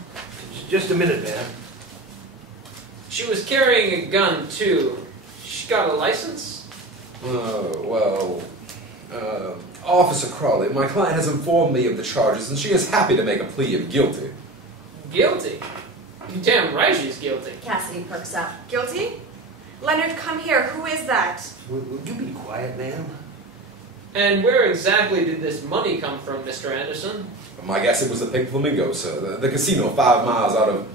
Just a minute, man. She was carrying a gun, too. She got a license? Officer Crawley, my client has informed me of the charges, and she is happy to make a plea of guilty. Guilty? You're damn right she's guilty. Cassidy perks up. Guilty? Leonard, come here. Who is that? Will you be quiet, ma'am? And where exactly did this money come from, Mr. Anderson? My guess it was the Pink Flamingo, sir. The casino 5 miles out of...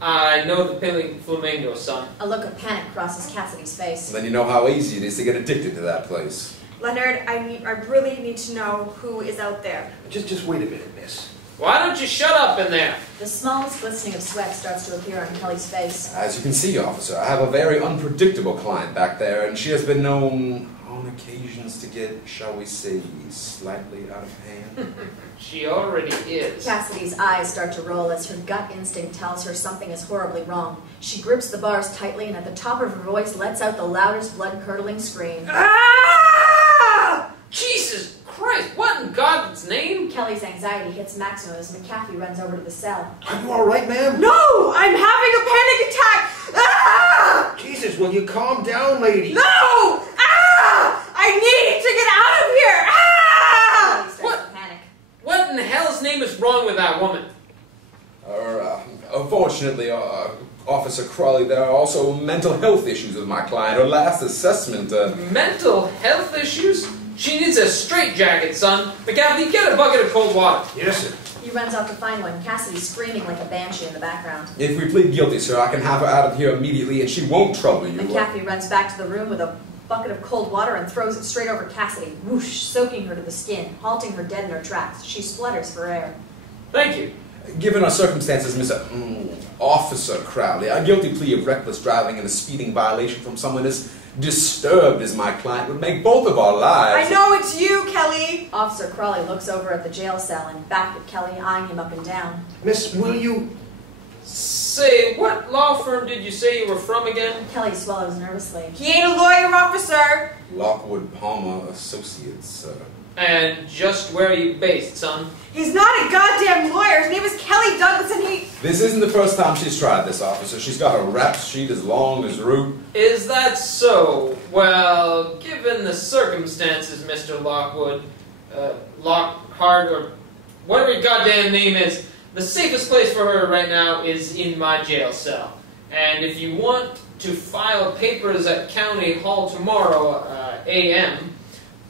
I know the Pink Flamingo, son. A look of panic crosses Cassidy's face. Then you know how easy it is to get addicted to that place. Leonard, I really need to know who is out there. Just wait a minute, miss. Why don't you shut up in there? The smallest glistening of sweat starts to appear on Kelly's face. As you can see, officer, I have a very unpredictable client back there, and she has been known on occasions to get, shall we say, slightly out of hand. She already is. Cassidy's eyes start to roll as her gut instinct tells her something is horribly wrong. She grips the bars tightly and at the top of her voice lets out the loudest blood-curdling scream. Ah! Jesus Christ, what in God's name? Kelly's anxiety hits maximum as McAfee runs over to the cell. Are you all right, ma'am? No! I'm having a panic attack! Ah! Jesus, will you calm down, lady? No! Ah! I need to get out of here! Ah! Kelly starts to panic. What in hell's name is wrong with that woman? Unfortunately, Officer Crawley, there are also mental health issues with my client. Her last assessment, Mental health issues? She needs a straitjacket, son. McAfee, get a bucket of cold water. Yes, sir. He runs out to find one, Cassidy screaming like a banshee in the background. If we plead guilty, sir, I can have her out of here immediately and she won't trouble you. McAfee runs back to the room with a bucket of cold water and throws it straight over Cassidy, whoosh, soaking her to the skin, halting her dead in her tracks. She splutters for air. Thank you. Given our circumstances, Mr. Officer Crowley, a guilty plea of reckless driving and a speeding violation from someone as disturbed as my client would make both of our lives... I know it's you, Kelly! Officer Crawley looks over at the jail cell and back at Kelly, eyeing him up and down. Miss, will you... Say, what law firm did you say you were from again? Kelly swallows nervously. He ain't a lawyer, officer! Lockwood Palmer Associates, sir. And just where are you based, son? He's not a goddamn lawyer. His name is Kelly Douglas and he... This isn't the first time she's tried this, officer. She's got a rap sheet as long as root. Is that so? Well, given the circumstances, Mr. Lockwood, Lockhart, or whatever your goddamn name is, the safest place for her right now is in my jail cell. And if you want to file papers at County Hall tomorrow, a.m.,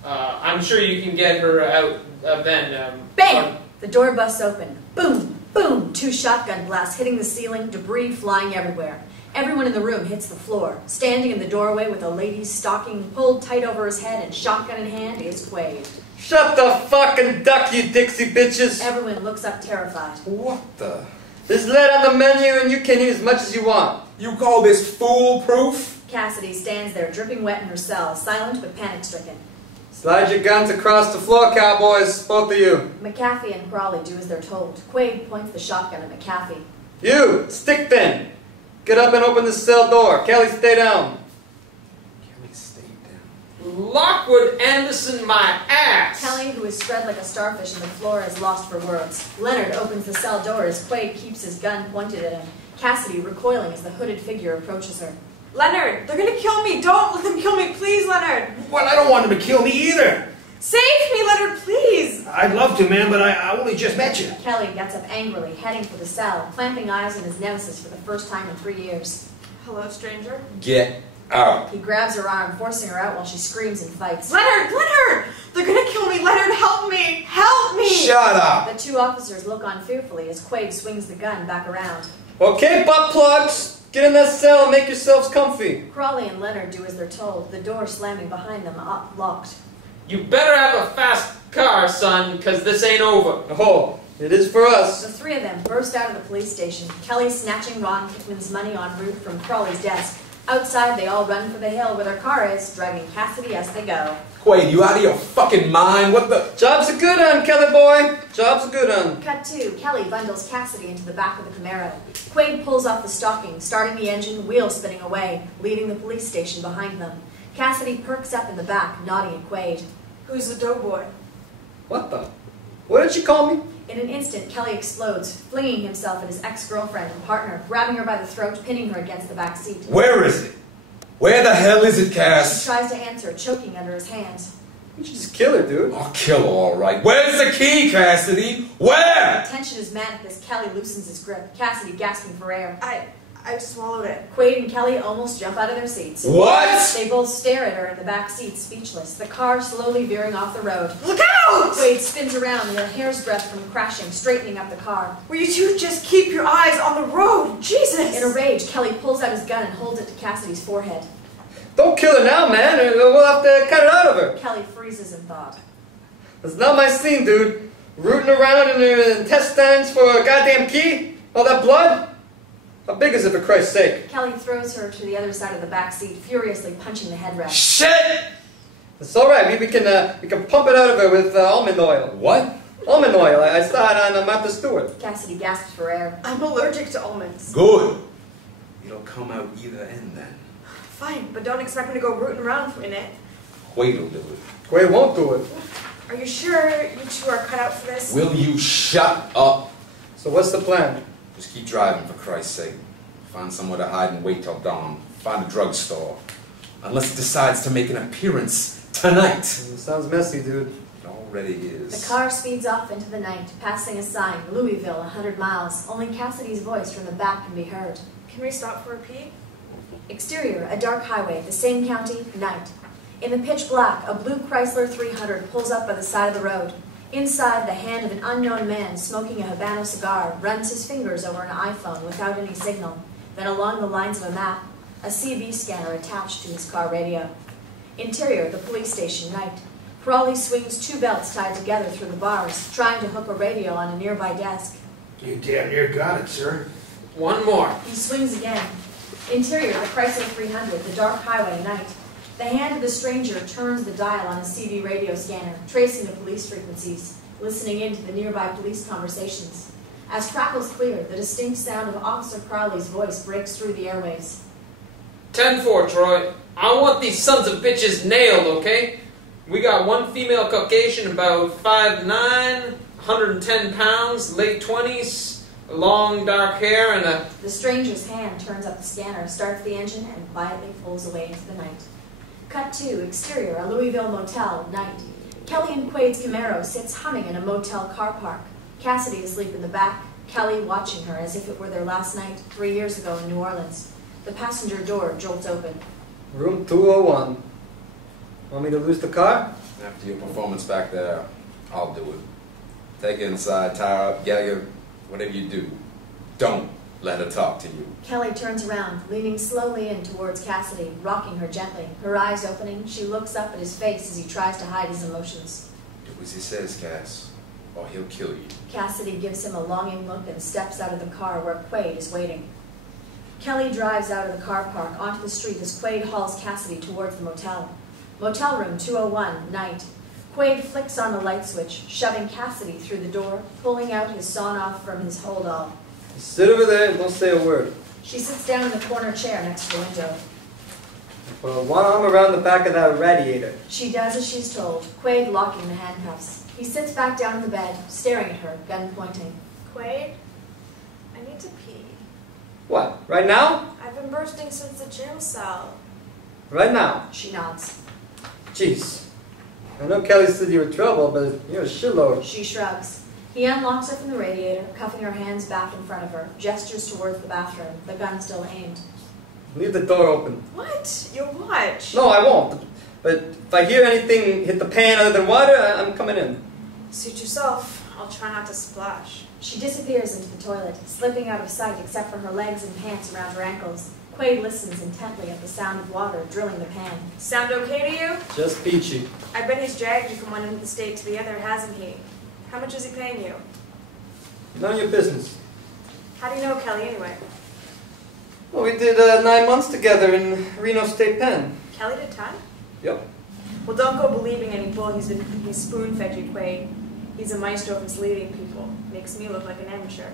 I'm sure you can get her out then. Bam! The door busts open. Boom! Boom! 2 shotgun blasts hitting the ceiling, debris flying everywhere. Everyone in the room hits the floor. Standing in the doorway with a lady's stocking pulled tight over his head and shotgun in hand is QUAID. Shut the fucking duck, you Dixie bitches! Everyone looks up terrified. What the... There's lead on the menu and you can eat as much as you want. You call this foolproof? Cassidy stands there dripping wet in her cell, silent but panic-stricken. Slide your guns across the floor, cowboys, both of you. McAfee and Crawley do as they're told. QUAID points the shotgun at McAfee. You, stick thin. Get up and open the cell door. Kelly, stay down. Kelly, stay down. Lockwood Anderson, my ass! Kelly, who is spread like a starfish on the floor, is lost for words. Leonard opens the cell door as QUAID keeps his gun pointed at him. Cassidy recoiling as the hooded figure approaches her. Leonard, they're gonna kill me. Don't let them kill me, please, Leonard. Well, I don't want them to kill me either. Save me, Leonard, please. I'd love to, ma'am, but I only just met you. Kelly gets up angrily, heading for the cell, clamping eyes on his nemesis for the first time in 3 years. Hello, stranger. Get out. He grabs her arm, forcing her out while she screams and fights. Leonard, Leonard! They're gonna kill me. Leonard, help me. Help me. Shut up. The 2 officers look on fearfully as QUAID swings the gun back around. Okay, butt plugs. Get in that cell and make yourselves comfy. Crawley and Leonard do as they're told, the door slamming behind them, locked. You better have a fast car, son, because this ain't over. Oh, it is for us. The 3 of them burst out of the police station, Kelly snatching Ron Pickman's money en route from Crawley's desk. Outside, they all run for the hill where their car is, dragging Cassidy as they go. Quaid, you out of your fucking mind? What the? Job's a good un, Kelly boy. Job's a good un. Cut 2. Kelly bundles Cassidy into the back of the Camaro. Quaid pulls off the stocking, starting the engine, wheels spinning away, leaving the police station behind them. Cassidy perks up in the back, nodding at Quaid. Who's the doughboy? What the? What did she call me? In an instant, Kelly explodes, flinging himself at his ex-girlfriend and partner, grabbing her by the throat, pinning her against the back seat. Where is it? Where the hell is it, He Cass? tries to answer, choking under his hands. You should just kill her, dude. I'll kill her, all right. Where's the key, Cassidy? Where? The tension is manic as Kelly loosens his grip, Cassidy gasping for air. I swallowed it. Quaid and Kelly almost jump out of their seats. What? They both stare at her in the back seat, speechless, the car slowly veering off the road. Look out! Quaid spins around, a hair's breadth from crashing, straightening up the car. Will you two just keep your eyes on the road? Jesus! In a rage, Kelly pulls out his gun and holds it to Cassidy's forehead. Don't kill her now, man, or we'll have to cut it out of her. Kelly freezes in thought. That's not my scene, dude. Rooting around in her intestines for a goddamn key? All that blood? How big is it, for Christ's sake? Kelly throws her to the other side of the back seat, furiously punching the headrest. Shit! It's all right. We can pump it out of her with almond oil. What? Almond oil. I saw it on Martha Stewart. Cassidy gasps for air. I'm allergic to almonds. Good. It'll come out either end then. Fine, but don't expect me to go rooting around in it. Quaid will do it. Quaid won't do it. Are you sure you two are cut out for this? Will you shut up? So what's the plan? Just keep driving, for Christ's sake. Find somewhere to hide and wait till dawn. Find a drugstore. Unless it decides to make an appearance tonight. Sounds messy, dude. It already is. The car speeds off into the night, passing a sign, Louisville, 100 miles. Only Cassidy's voice from the back can be heard. Can we stop for a pee? Exterior, a dark highway, the same county, night. In the pitch black, a blue Chrysler 300 pulls up by the side of the road. Inside, the hand of an unknown man smoking a Habano cigar runs his fingers over an iPhone without any signal. Then along the lines of a map, a CV scanner attached to his car radio. Interior, the police station, night. Crawley swings 2 belts tied together through the bars, trying to hook a radio on a nearby desk. You damn near got it, sir. One more. He swings again. Interior, the Chrysler 300, the dark highway, night. The hand of the stranger turns the dial on his CV radio scanner, tracing the police frequencies, listening into the nearby police conversations. As crackles clear, the distinct sound of Officer Crowley's voice breaks through the airwaves. 10-4, Troy. I want these sons of bitches nailed, okay? We got one female Caucasian, about 5'9", 110 pounds, late 20s, long dark hair, and a... The stranger's hand turns up the scanner, starts the engine, and quietly pulls away into the night. Cut 2, exterior, a Louisville motel, night. Kelly and Quaid's Camaro sits humming in a motel car park. Cassidy asleep in the back, Kelly watching her as if it were their last night 3 years ago in New Orleans. The passenger door jolts open. Room 201. Want me to lose the car? After your performance back there, I'll do it. Take her inside, tie her up, gag her, whatever you do. Don't let her talk to you. Kelly turns around, leaning slowly in towards Cassidy, rocking her gently. Her eyes opening, she looks up at his face as he tries to hide his emotions. Do as he says, Cass, or he'll kill you. Cassidy gives him a longing look and steps out of the car where Quaid is waiting. Kelly drives out of the car park onto the street as Quaid hauls Cassidy towards the motel. Motel room 201, night. Quaid flicks on the light switch, shoving Cassidy through the door, pulling out his sawn-off from his hold-all. Sit over there and don't say a word. She sits down in the corner chair next to the window. Put one arm around the back of that radiator. She does as she's told, Quaid locking the handcuffs. He sits back down in the bed, staring at her, gun pointing. Quaid, I need to pee. What, right now? I've been bursting since the jail cell. Right now? She nods. Jeez. I know Kelly said you were trouble, but you're a shitload. She shrugs. He unlocks her from the radiator, cuffing her hands back in front of her, gestures towards the bathroom, the gun still aimed. Leave the door open. What? You'll watch. No, I won't. But if I hear anything hit the pan other than water, I'm coming in. Suit yourself. I'll try not to splash. She disappears into the toilet, slipping out of sight except for her legs and pants around her ankles. Quaid listens intently at the sound of water drilling the pan. Sound okay to you? Just peachy. I bet he's dragged you from one end of the state to the other, hasn't he? How much is he paying you? None of your business. How do you know Kelly anyway? Well, we did 9 months together in Reno State Pen. Kelly did time? Yep. Well, don't go believing any bull he's spoon-fed you, Quaid. He's a maestro of misleading people. Makes me look like an amateur.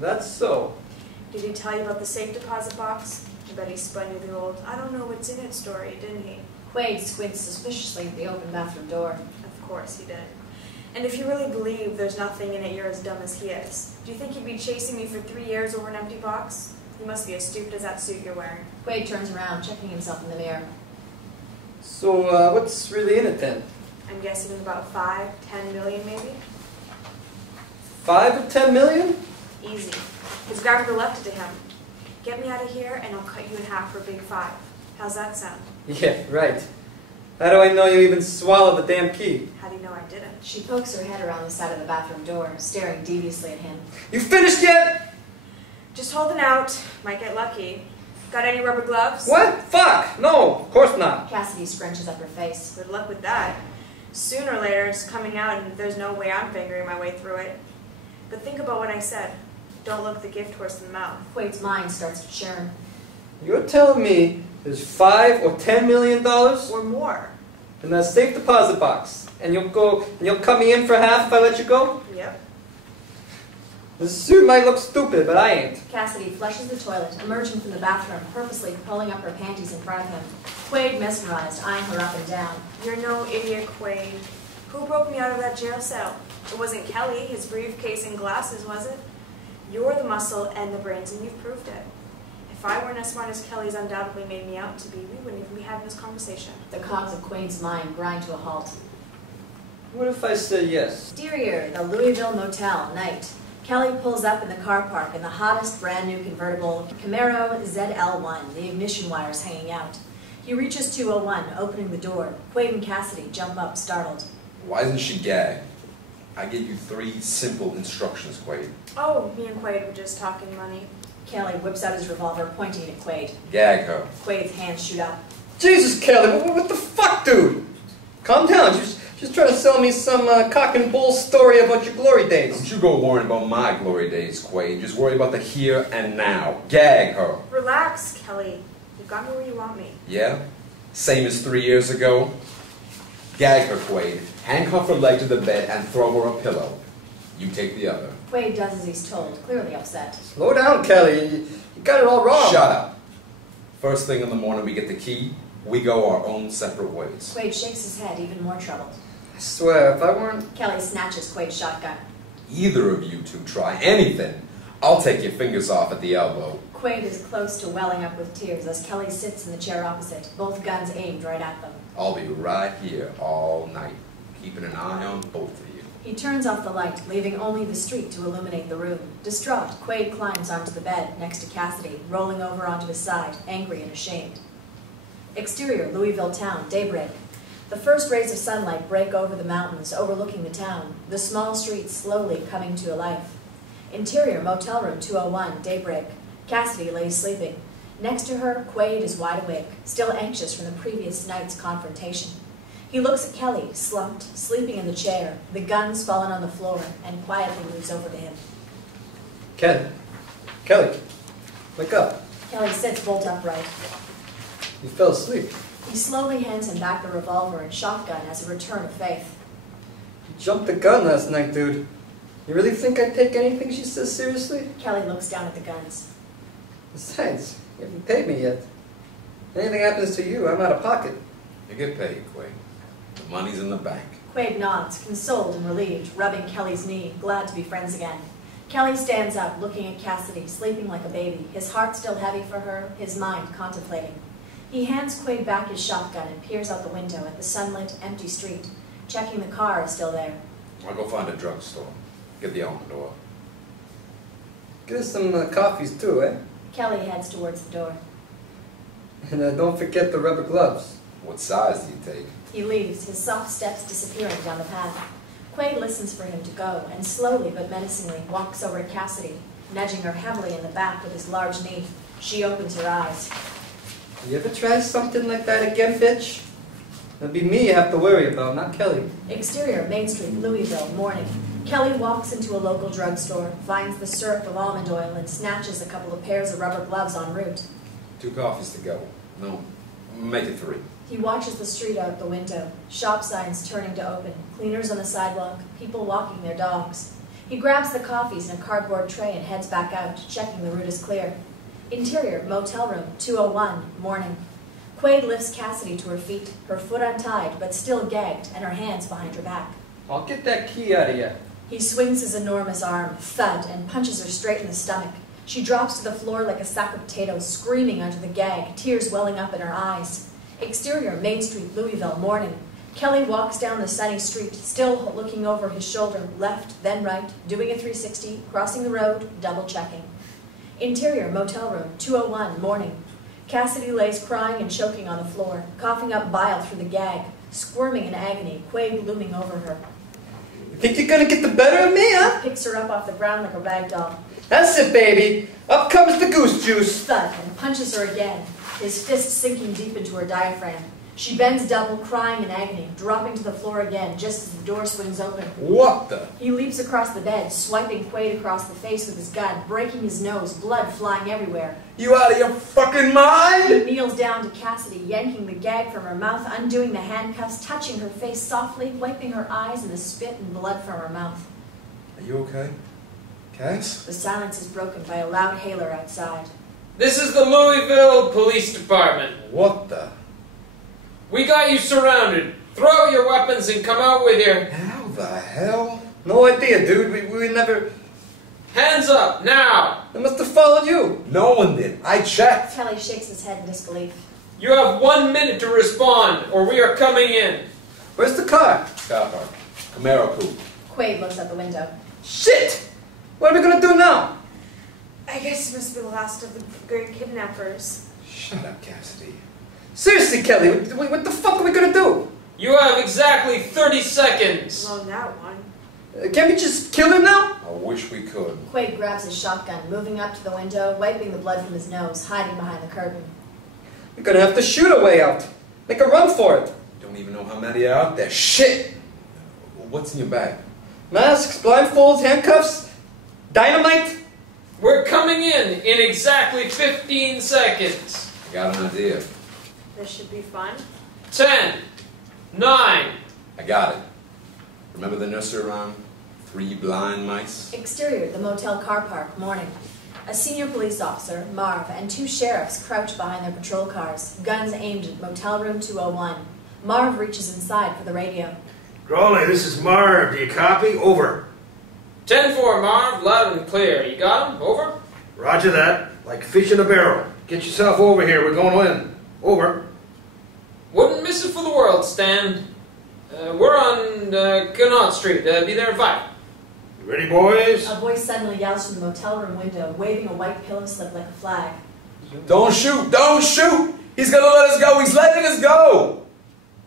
That's so. Did he tell you about the safe deposit box? I bet he spun you the old, I don't know what's in it story, didn't he? Quaid squints suspiciously at the open bathroom door. Of course he did. And if you really believe there's nothing in it, you're as dumb as he is. Do you think he'd be chasing me for 3 years over an empty box? He must be as stupid as that suit you're wearing. Quaid turns around, checking himself in the mirror. So, what's really in it then? I'm guessing about 5, 10 million maybe? 5 or 10 million? Easy. His grandmother left it to him. Get me out of here and I'll cut you in half for a big 5. How's that sound? Yeah, right. How do I know you even swallowed the damn key? How do you know I didn't? She pokes her head around the side of the bathroom door, staring deviously at him. You finished yet? Just holding out. Might get lucky. Got any rubber gloves? What? Fuck! No, of course not. Cassidy scrunches up her face. Good luck with that. Sooner or later it's coming out and there's no way I'm figuring my way through it. But think about what I said. Don't look the gift horse in the mouth. Quaid's mind starts to churn. You're telling me there's 5 or 10 million dollars Or more. in that safe deposit box, and you'll cut me in for half if I let you go? Yep. This suit might look stupid, but I ain't. Cassidy flushes the toilet, emerging from the bathroom, purposely pulling up her panties in front of him. Quaid, mesmerized, eyeing her up and down. You're no idiot, Quaid. Who broke me out of that jail cell? It wasn't Kelly, his briefcase and glasses, was it? You're the muscle and the brains, and you've proved it. If I weren't as smart as Kelly's undoubtedly made me out to be, we wouldn't even be having this conversation. The cogs of Quaid's mind grind to a halt. What if I say yes? Exterior, the Louisville Motel, night. Kelly pulls up in the car park in the hottest brand new convertible Camaro ZL1, the ignition wires hanging out. He reaches 201, opening the door. Quaid and Cassidy jump up, startled. Why isn't she gagged? I gave you 3 simple instructions, Quaid. Oh, me and Quaid were just talking money. Kelly whips out his revolver, pointing at Quaid. Gag her. Quaid's hands shoot up. Jesus, Kelly, what the fuck, dude? Calm down. Just trying to sell me some cock and bull story about your glory days. Don't you go worrying about my glory days, Quaid. Just worry about the here and now. Gag her. Relax, Kelly. You've got me where you want me. Yeah? Same as 3 years ago? Gag her, Quaid. Handcuff her leg to the bed and throw her a pillow. You take the other. Quaid does as he's told, clearly upset. Slow down, Kelly. You got it all wrong. Shut up. First thing in the morning we get the key, we go our own separate ways. Quaid shakes his head, even more troubled. I swear, if I weren't... Kelly snatches Quaid's shotgun. Either of you two try anything, I'll take your fingers off at the elbow. Quaid is close to welling up with tears as Kelly sits in the chair opposite, both guns aimed right at them. I'll be right here all night, keeping an eye on both of you. He turns off the light, leaving only the street to illuminate the room. Distraught, Quaid climbs onto the bed next to Cassidy, rolling over onto his side, angry and ashamed. Exterior, Louisville town, daybreak. The first rays of sunlight break over the mountains, overlooking the town, the small streets slowly coming to life. Interior, motel room 201, daybreak. Cassidy lays sleeping. Next to her, Quaid is wide awake, still anxious from the previous night's confrontation. He looks at Kelly, slumped, sleeping in the chair, the guns fallen on the floor, and quietly moves over to him. Kelly, wake up. Kelly sits bolt upright. You fell asleep. He slowly hands him back the revolver and shotgun as a return of faith. You jumped the gun last night, dude. You really think I take anything she says seriously? Kelly looks down at the guns. Besides, you haven't paid me yet. If anything happens to you, I'm out of pocket. You get paid, Quaid. The money's in the bank. Quaid nods, consoled and relieved, rubbing Kelly's knee, glad to be friends again. Kelly stands up, looking at Cassidy, sleeping like a baby, his heart still heavy for her, his mind contemplating. He hands Quaid back his shotgun and peers out the window at the sunlit, empty street, checking the car is still there. I'll go find a drugstore. Get the Alejandro. Get us some coffees too, eh? Kelly heads towards the door. And don't forget the rubber gloves. What size do you take? He leaves, his soft steps disappearing down the path. Quaid listens for him to go, and slowly but menacingly walks over to Cassidy, nudging her heavily in the back with his large knee. She opens her eyes. You ever try something like that again, bitch? It'll be me you have to worry about, not Kelly. Exterior, Main Street, Louisville, morning. Kelly walks into a local drugstore, finds the syrup of almond oil, and snatches a couple of pairs of rubber gloves en route. 2 coffees to go. No, make it 3. He watches the street out the window, shop signs turning to open, cleaners on the sidewalk, people walking their dogs. He grabs the coffees in a cardboard tray and heads back out, checking the route is clear. Interior, motel room, 201, morning. QUAID lifts Cassidy to her feet, her foot untied, but still gagged, and her hands behind her back. I'll get that key out of you. He swings his enormous arm, thud, and punches her straight in the stomach. She drops to the floor like a sack of potatoes, screaming under the gag, tears welling up in her eyes. Exterior, Main Street, Louisville, morning. Kelly walks down the sunny street, still looking over his shoulder, left, then right, doing a 360, crossing the road, double-checking. Interior, motel room, 201, morning. Cassidy lays crying and choking on the floor, coughing up bile through the gag, squirming in agony, QUAID looming over her. You think you're gonna get the better of me, huh? He picks her up off the ground like a rag doll. That's it, baby. Up comes the goose juice. Thud, and punches her again, his fist sinking deep into her diaphragm. She bends double, crying in agony, dropping to the floor again just as the door swings open. What the? He leaps across the bed, swiping QUAID across the face with his gun, breaking his nose, blood flying everywhere. You out of your fucking He mind? kneels down to Cassidy, yanking the gag from her mouth, undoing the handcuffs, touching her face softly, wiping her eyes and the spit and blood from her mouth. Are you okay? Cass? The silence is broken by a loud hailer outside. This is the Louisville Police Department. What the? We got you surrounded. Throw out your weapons and come out with your... How the hell? No idea, dude. We never... Hands up, now! They must have followed you. No one did. I checked. Kelly shakes his head in disbelief. You have 1 minute to respond, or we are coming in. Where's the car? Car park. Camaro coupe. QUAID looks out the window. Shit! What are we gonna do now? I guess it must be the last of the great kidnappers. Shut up, Cassidy. Seriously, Kelly, what the fuck are we gonna do? You have exactly 30 seconds. Well, that one. Can't we just kill him now? I wish we could. QUAID grabs his shotgun, moving up to the window, wiping the blood from his nose, hiding behind the curtain. We're gonna have to shoot a way out. Make a run for it. Don't even know how many are out there. Shit! What's in your bag? Masks, blindfolds, handcuffs, dynamite. We're coming in exactly 15 seconds. I got an idea. This should be fun. 10, 9. I got it. Remember the nursery rhyme? 3 blind mice? Exterior, the motel car park, morning. A senior police officer, Marv, and 2 sheriffs crouch behind their patrol cars, guns aimed at motel room 201. Marv reaches inside for the radio. CRAWLEY, this is Marv. Do you copy? Over. 10-4, Marv, loud and clear. You got him? Over? Roger that. Like fish in a barrel. Get yourself over here. We're going in. Over. Wouldn't miss it for the world, Stan. We're on Garnett Street. Be there in 5. You ready, boys? A voice suddenly yells from the motel room window, waving a white pillow slip like a flag. Don't shoot! Don't shoot! He's gonna let us go! He's letting us go!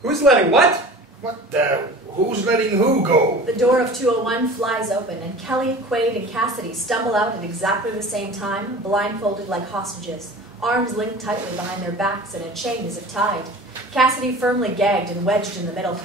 Who's letting what? What the? Who's letting who go? The door of 201 flies open, and Kelly, QUAID, and Cassidy stumble out at exactly the same time, blindfolded like hostages, arms linked tightly behind their backs and a chain as if tied. Cassidy firmly gagged and wedged in the middle.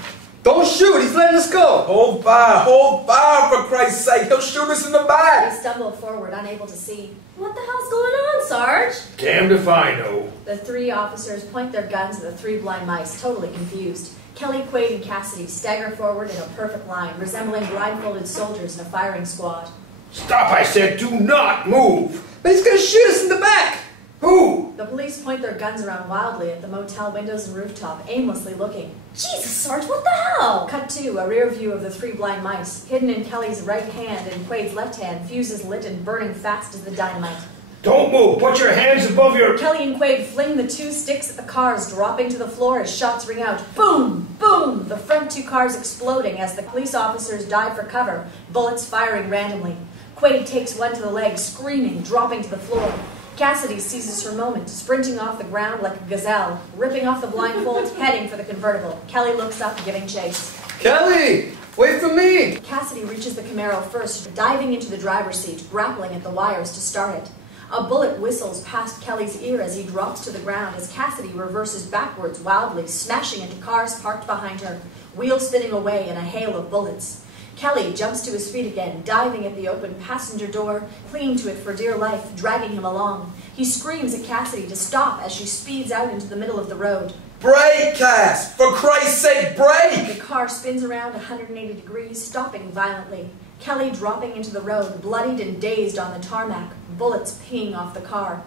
Don't shoot! He's letting us go! Hold fire! Hold fire, for Christ's sake! He'll shoot us in the They back! stumble forward, unable to see. What the hell's going on, Sarge? Damned if I know. The 3 officers point their guns at the 3 blind mice, totally confused. Kelly, QUAID, and Cassidy stagger forward in a perfect line, resembling blindfolded soldiers in a firing squad. Stop, I said. Do not move. But he's gonna shoot us in the back! Who? The police point their guns around wildly at the motel windows and rooftop, aimlessly looking. Jesus, Sarge, what the hell? Cut to a rear view of the 3 blind mice, hidden in Kelly's right hand and QUAID's left hand, fuses lit and burning fast as the dynamite. Don't move. Put your hands above your... Kelly and QUAID fling the 2 sticks at the cars, dropping to the floor as shots ring out. Boom! Boom! The front 2 cars exploding as the police officers dive for cover, bullets firing randomly. QUAID takes one to the leg, screaming, dropping to the floor. Cassidy seizes her moment, sprinting off the ground like a gazelle, ripping off the blindfold, heading for the convertible. Kelly looks up, giving chase. Kelly! Wait for me! Cassidy reaches the Camaro first, diving into the driver's seat, grappling at the wires to start it. A bullet whistles past Kelly's ear as he drops to the ground as Cassidy reverses backwards wildly, smashing into cars parked behind her, wheels spinning away in a hail of bullets. Kelly jumps to his feet again, diving at the open passenger door, clinging to it for dear life, dragging him along. He screams at Cassidy to stop as she speeds out into the middle of the road. Brake, Cass! For Christ's sake, brake! The car spins around 180 degrees, stopping violently. Kelly dropping into the road, bloodied and dazed on the tarmac, bullets pinging off the car.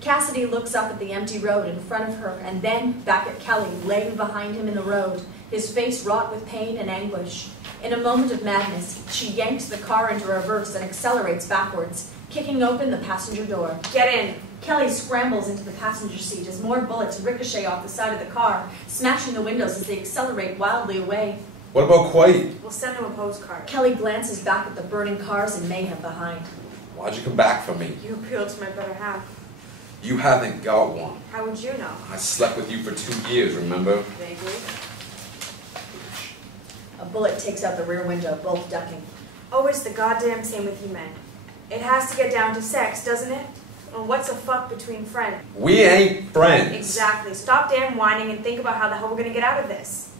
Cassidy looks up at the empty road in front of her and then back at Kelly, laying behind him in the road, his face wrought with pain and anguish. In a moment of madness, she yanks the car into reverse and accelerates backwards, kicking open the passenger door. Get in. Kelly scrambles into the passenger seat as more bullets ricochet off the side of the car, smashing the windows as they accelerate wildly away. What about QUAID? We'll send him a postcard. Kelly glances back at the burning cars and mayhem behind. Why'd you come back for me? You appealed to my better half. You haven't got one. How would you know? I slept with you for 2 years, remember? Vaguely. A bullet takes out the rear window, both ducking. Always the goddamn same with you men. It has to get down to sex, doesn't it? Well, what's a fuck between friends? We ain't friends. Exactly. Stop damn whining and think about how the hell we're gonna get out of this.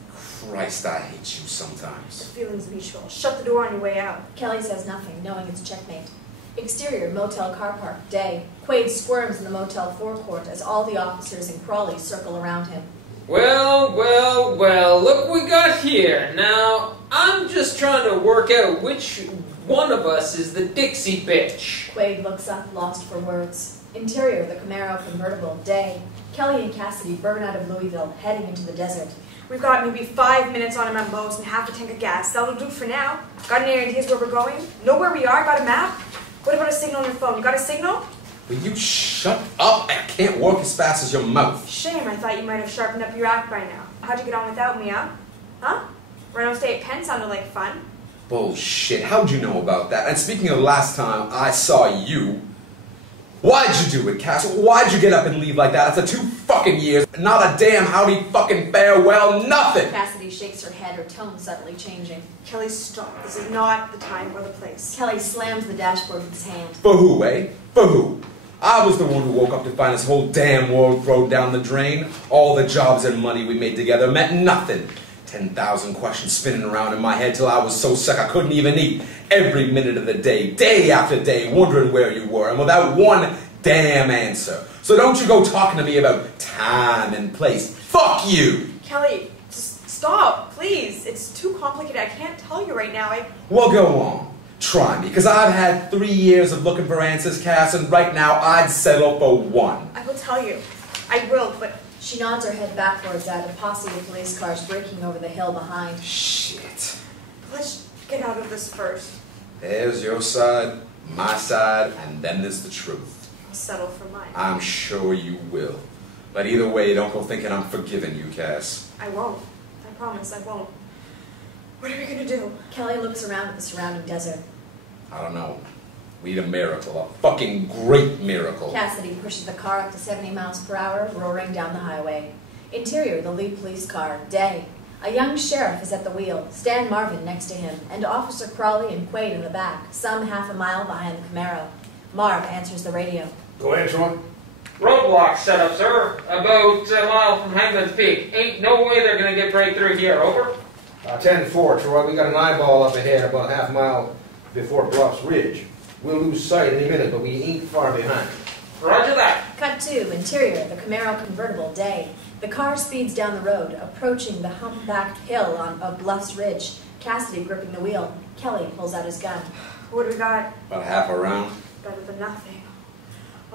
Christ, I hate you The sometimes. feeling's mutual. Shut the door on your way out. Kelly says nothing, knowing it's checkmate. Exterior, motel car park, day. QUAID squirms in the motel forecourt as all the officers in CRAWLEY circle around him. Well, well, well, look what we got here. Now, I'm just trying to work out which one of us is the Dixie bitch. QUAID looks up, lost for words. Interior, the Camaro convertible, day. Kelly and Cassidy burn out of Louisville, heading into the desert. We've got maybe 5 minutes on him at most and half a tank of gas. That'll do for now. Got any ideas where we're going? Know where we are? Got a map? What about a signal on your phone? You got a signal? Will you shut up? I can't work as fast as your mouth. Shame, I thought you might have sharpened up your act by now. How'd you get on without me, huh? Huh? Reno State Penn sounded like fun. Bullshit. How'd you know about that? And speaking of last time I saw you, why'd you do it, Cass? Why'd you get up and leave like that after 2 fucking years? Not a damn howdy fucking farewell, nothing! Cassidy shakes her head, her tone suddenly changing. Kelly, stop. This is not the time or the place. Kelly slams the dashboard with his hand. For who, eh? For who? I was the one who woke up to find this whole damn world thrown down the drain. All the jobs and money we made together meant nothing. 10,000 questions spinning around in my head till I was so sick I couldn't even eat. Every minute of the day after day, wondering where you were, and without one damn answer. So don't you go talking to me about time and place. Fuck you! Kelly, just stop, please. It's too complicated. I can't tell you right now. Well, go on. Try me, because I've had 3 years of looking for answers, Cass, and right now I'd settle for one. I will tell you. I will, but... She nods her head backwards at a posse of police cars braking over the hill behind. Shit. Let's get out of this first. There's your side, my side, and then there's the truth. I'll settle for mine. I'm sure you will. But either way, don't go thinking I'm forgiving you, Cass. I won't. I promise I won't. What are we gonna do? Kelly looks around at the surrounding desert. I don't know. We need a miracle. A fucking great miracle. Cassidy pushes the car up to 70 miles per hour, roaring down the highway. Interior, the lead police car, day. A young sheriff is at the wheel, Stan Marvin next to him, and Officer Crawley and QUAID in the back, some half a mile behind the Camaro. Marv answers the radio. Go ahead, Troy. Roadblock set up, sir. About a mile from Hangman's Peak. Ain't no way they're gonna get breakthrough here. Over. 10-4, Troy. We got an eyeball up ahead about a half mile before Bluffs Ridge. We'll lose sight any minute, but we ain't far behind. Roger that. Cut 2, interior, the Camaro convertible, day. The car speeds down the road, approaching the humpbacked hill of Bluffs Ridge. Cassidy gripping the wheel. Kelly pulls out his gun. What do we got? About half a round. Better than nothing.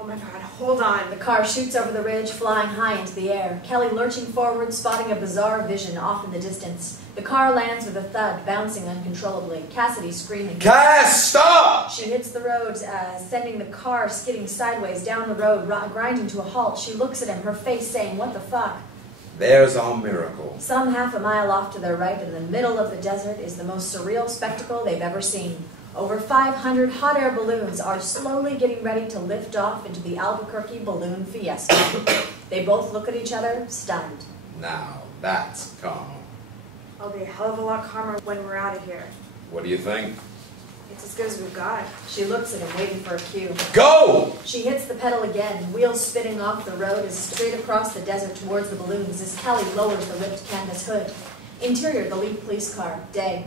Oh my god, hold on. The car shoots over the ridge, flying high into the air. Kelly lurching forward, spotting a bizarre vision off in the distance. The car lands with a thud, bouncing uncontrollably. Cassidy screaming. Cass, stop! She hits the road, sending the car skidding sideways down the road, grinding to a halt. She looks at him, her face saying, "What the fuck?" There's our miracle. Some half a mile off to their right, in the middle of the desert, is the most surreal spectacle they've ever seen. Over 500 hot air balloons are slowly getting ready to lift off into the Albuquerque Balloon Fiesta. They both look at each other, stunned. Now, that's calm. I'll be a hell of a lot calmer when we're out of here. What do you think? It's as good as we've got. She looks at him, waiting for a cue. Go! She hits the pedal again, wheels spinning off the road as straight across the desert towards the balloons as Kelly lowers the ripped canvas hood. Interior, the lead police car. Day.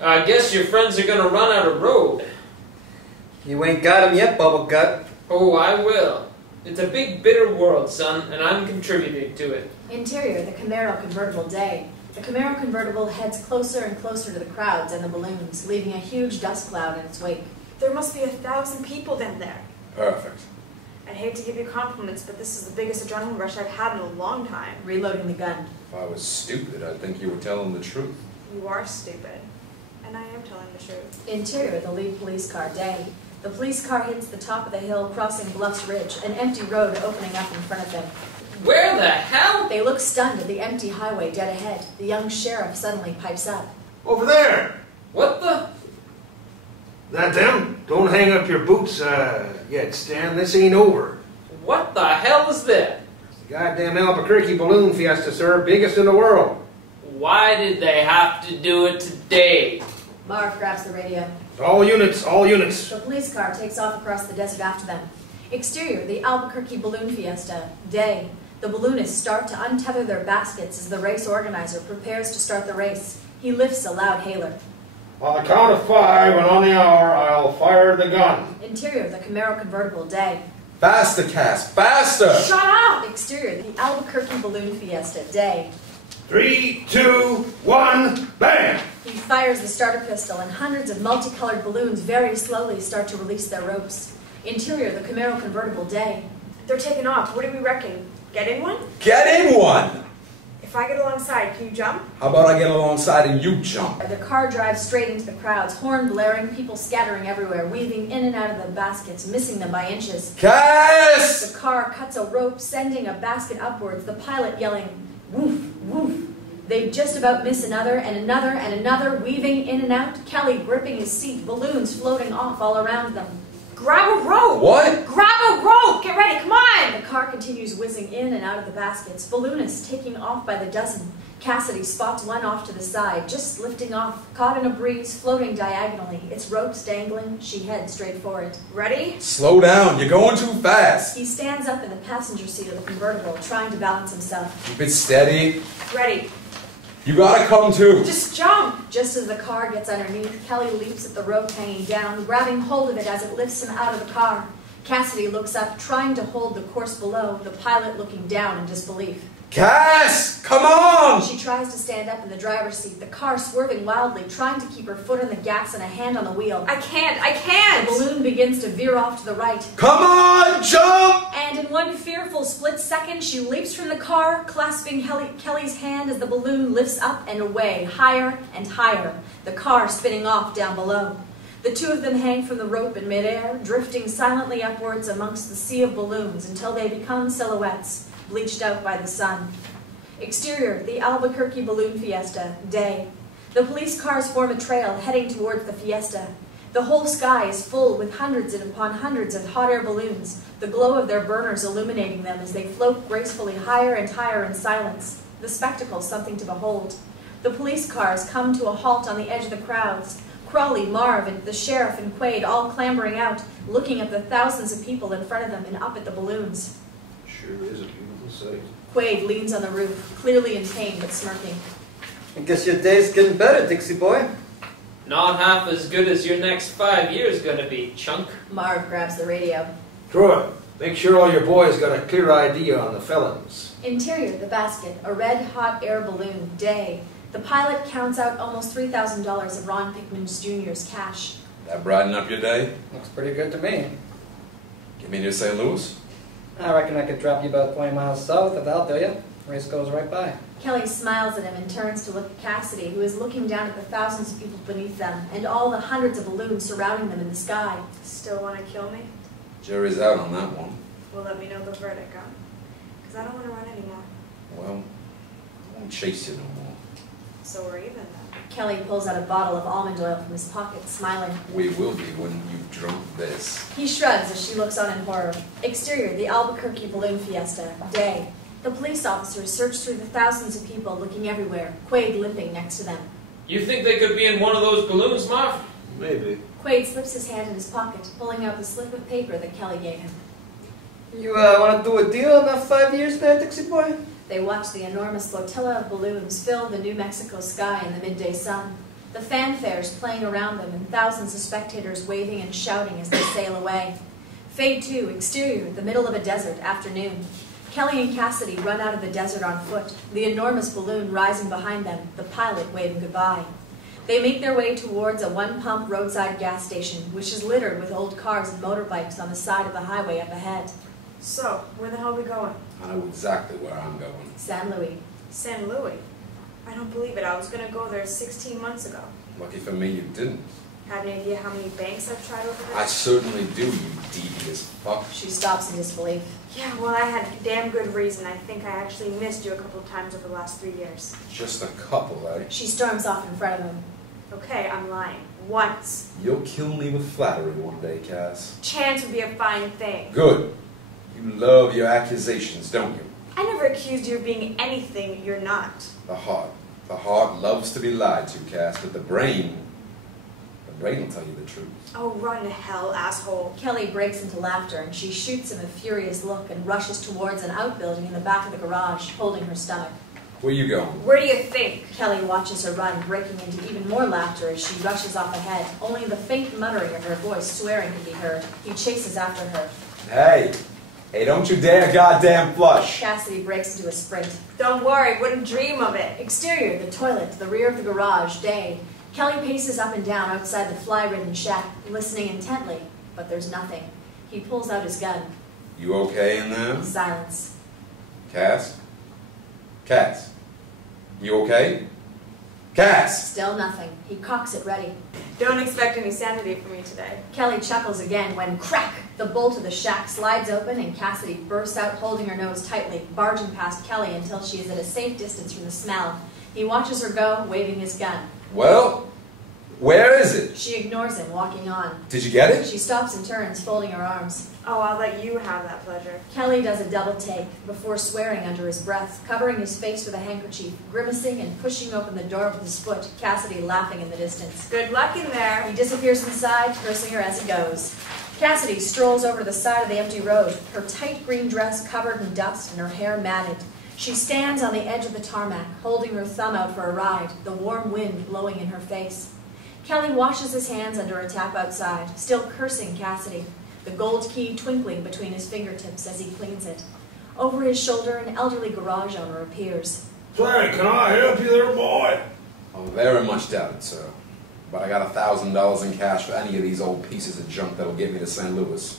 I guess your friends are gonna run out of road. You ain't got him yet, Bubble Gut. Oh, I will. It's a big, bitter world, son, and I'm contributing to it. Interior, the Camaro convertible. Day. The Camaro convertible heads closer and closer to the crowds and the balloons, leaving a huge dust cloud in its wake. There must be 1,000 people down there. Perfect. I'd hate to give you compliments, but this is the biggest adrenaline rush I've had in a long time. Reloading the gun. If I was stupid, I'd think you were telling the truth. You are stupid. And I am telling the truth. Interior, the lead police car. Day. The police car hits the top of the hill, crossing Bluffs Ridge, an empty road opening up in front of them. Where the hell? They look stunned at the empty highway dead ahead. The young sheriff suddenly pipes up. Over there! What the? That them? Don't hang up your boots yet, Stan. This ain't over. What the hell is that? It's the goddamn Albuquerque balloon fiesta, sir. Biggest in the world. Why did they have to do it today? Marv grabs the radio. All units, all units. The police car takes off across the desert after them. Exterior, the Albuquerque balloon fiesta. Day. The balloonists start to untether their baskets as the race organizer prepares to start the race. He lifts a loud hailer. On the count of 5 and on the hour, I'll fire the gun. Interior, the Camaro convertible. Day. Faster, Cass, faster! Shut up! Exterior, the Albuquerque balloon fiesta. Day. 3, 2, 1, bam! He fires the starter pistol and hundreds of multicolored balloons very slowly start to release their ropes. Interior, the Camaro convertible. Day. They're taking off. What do we reckon? Get in one? Get in one! If I get alongside, can you jump? How about I get alongside and you jump? The car drives straight into the crowds, horn blaring, people scattering everywhere, weaving in and out of the baskets, missing them by inches. Cass! The car cuts a rope, sending a basket upwards, the pilot yelling, woof, woof. They just about miss another and another and another, weaving in and out, Kelly gripping his seat, balloons floating off all around them. Grab a rope! What? Grab a rope! Get ready, come on! The car continues whizzing in and out of the baskets, balloonists taking off by the dozen. Cassidy spots one off to the side, just lifting off, caught in a breeze, floating diagonally, its ropes dangling. She heads straight for it. Ready? Slow down, you're going too fast. He stands up in the passenger seat of the convertible, trying to balance himself. Keep it steady. Ready. You gotta come too. Just jump! Just as the car gets underneath, Kelly leaps at the rope hanging down, grabbing hold of it as it lifts him out of the car. Cassidy looks up, trying to hold the course below, the pilot looking down in disbelief. Cass, come on! She tries to stand up in the driver's seat, the car swerving wildly, trying to keep her foot on the gas and a hand on the wheel. I can't! The balloon begins to veer off to the right. Come on, jump! And in one fearful split second, she leaps from the car, clasping Kelly's hand as the balloon lifts up and away, higher and higher, the car spinning off down below. The two of them hang from the rope in midair, drifting silently upwards amongst the sea of balloons until they become silhouettes, bleached out by the sun. Exterior, the Albuquerque balloon fiesta. Day. The police cars form a trail heading towards the fiesta. The whole sky is full with hundreds and upon hundreds of hot air balloons, the glow of their burners illuminating them as they float gracefully higher and higher in silence. The spectacle something to behold. The police cars come to a halt on the edge of the crowds. CRAWLEY, Marv, and the sheriff and QUAID all clambering out, looking at the thousands of people in front of them and up at the balloons. Sure is a beautiful sight. QUAID leans on the roof, clearly in pain but smirking. I guess your day's getting better, Dixie boy. Not half as good as your next 5 years gonna be, chunk. Marv grabs the radio. Troy, make sure all your boys got a clear idea on the felons. Interior, the basket, a red-hot air balloon. Day. The pilot counts out almost $3,000 of Ron Pickman Jr.'s cash. That brighten up your day? Looks pretty good to me. Get me to St. Louis? I reckon I could drop you about 20 miles south if that'll do you. Race goes right by. Kelly smiles at him and turns to look at Cassidy, who is looking down at the thousands of people beneath them and all the hundreds of balloons surrounding them in the sky. Still want to kill me? Jury's out on that one. Well, let me know the verdict, huh? Because I don't want to run anymore. Well, I won't chase you no more. So we're even then. Kelly pulls out a bottle of almond oil from his pocket, smiling. We will be when you've drunk this. He shrugs as she looks on in horror. Exterior, the Albuquerque balloon fiesta. Day. The police officers search through the thousands of people looking everywhere, QUAID limping next to them. You think they could be in one of those balloons, Marv? Maybe. QUAID slips his hand in his pocket, pulling out the slip of paper that Kelly gave him. You want to do a deal on that 5 years there, Dixie boy? They watch the enormous flotilla of balloons fill the New Mexico sky in the midday sun. The fanfares playing around them and thousands of spectators waving and shouting as they sail away. Fade to, exterior, the middle of a desert, afternoon. Kelly and Cassidy run out of the desert on foot, the enormous balloon rising behind them, the pilot waving goodbye. They make their way towards a one-pump roadside gas station, which is littered with old cars and motorbikes on the side of the highway up ahead. So, where the hell are we going? I know exactly where I'm going. San Luis. San Luis? I don't believe it. I was going to go there 16 months ago. Lucky for me you didn't. Have any idea how many banks I've tried over there? I certainly do, you devious fuck. She stops in disbelief. Yeah, well, I had damn good reason. I think I actually missed you a couple of times over the last 3 years. Just a couple, eh? She storms off in front of him. Okay, I'm lying. Once. You'll kill me with flattery one day, Cass. Chance would be a fine thing. Good. You love your accusations, don't you? I never accused you of being anything you're not. The heart loves to be lied to, Cass, but the brain will tell you the truth. Oh, run to hell, asshole. Kelly breaks into laughter and she shoots him a furious look and rushes towards an outbuilding in the back of the garage, holding her stomach. Where you going? Where do you think? Kelly watches her run, breaking into even more laughter as she rushes off ahead. Only the faint muttering of her voice swearing can be heard. He chases after her. Hey, don't you dare goddamn flush. Cassidy breaks into a sprint. Don't worry, wouldn't dream of it. Exterior, the toilet, the rear of the garage, day. Kelly paces up and down outside the fly-ridden shack, listening intently, but there's nothing. He pulls out his gun. You okay in there? Silence. Cass? You okay? Cass! Still nothing. He cocks it ready. Don't expect any sanity from me today. Kelly chuckles again when, crack, the bolt of the shack slides open and Cassidy bursts out holding her nose tightly, barging past Kelly until she is at a safe distance from the smell. He watches her go, waving his gun. Well, where is it? She ignores him, walking on. Did you get it? She stops and turns, folding her arms. Oh, I'll let you have that pleasure. Kelly does a double take, before swearing under his breath, covering his face with a handkerchief, grimacing and pushing open the door with his foot, Cassidy laughing in the distance. Good luck in there. He disappears inside, cursing her as he goes. Cassidy strolls over to the side of the empty road, her tight green dress covered in dust and her hair matted. She stands on the edge of the tarmac, holding her thumb out for a ride, the warm wind blowing in her face. Kelly washes his hands under a tap outside, still cursing Cassidy, the gold key twinkling between his fingertips as he cleans it. Over his shoulder, an elderly garage owner appears. Say, can I help you there, boy? Oh, very much doubted, sir. But I got $1,000 in cash for any of these old pieces of junk that'll get me to St. Louis.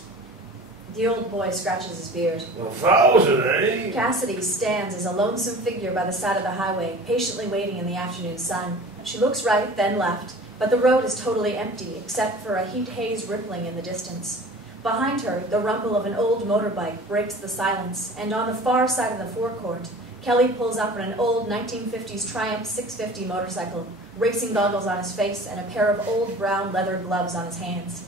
The old boy scratches his beard. 1,000, eh? Cassidy stands as a lonesome figure by the side of the highway, patiently waiting in the afternoon sun. She looks right, then left, but the road is totally empty, except for a heat haze rippling in the distance. Behind her, the rumble of an old motorbike breaks the silence, and on the far side of the forecourt, Kelly pulls up on an old 1950s Triumph 650 motorcycle, racing goggles on his face and a pair of old brown leather gloves on his hands.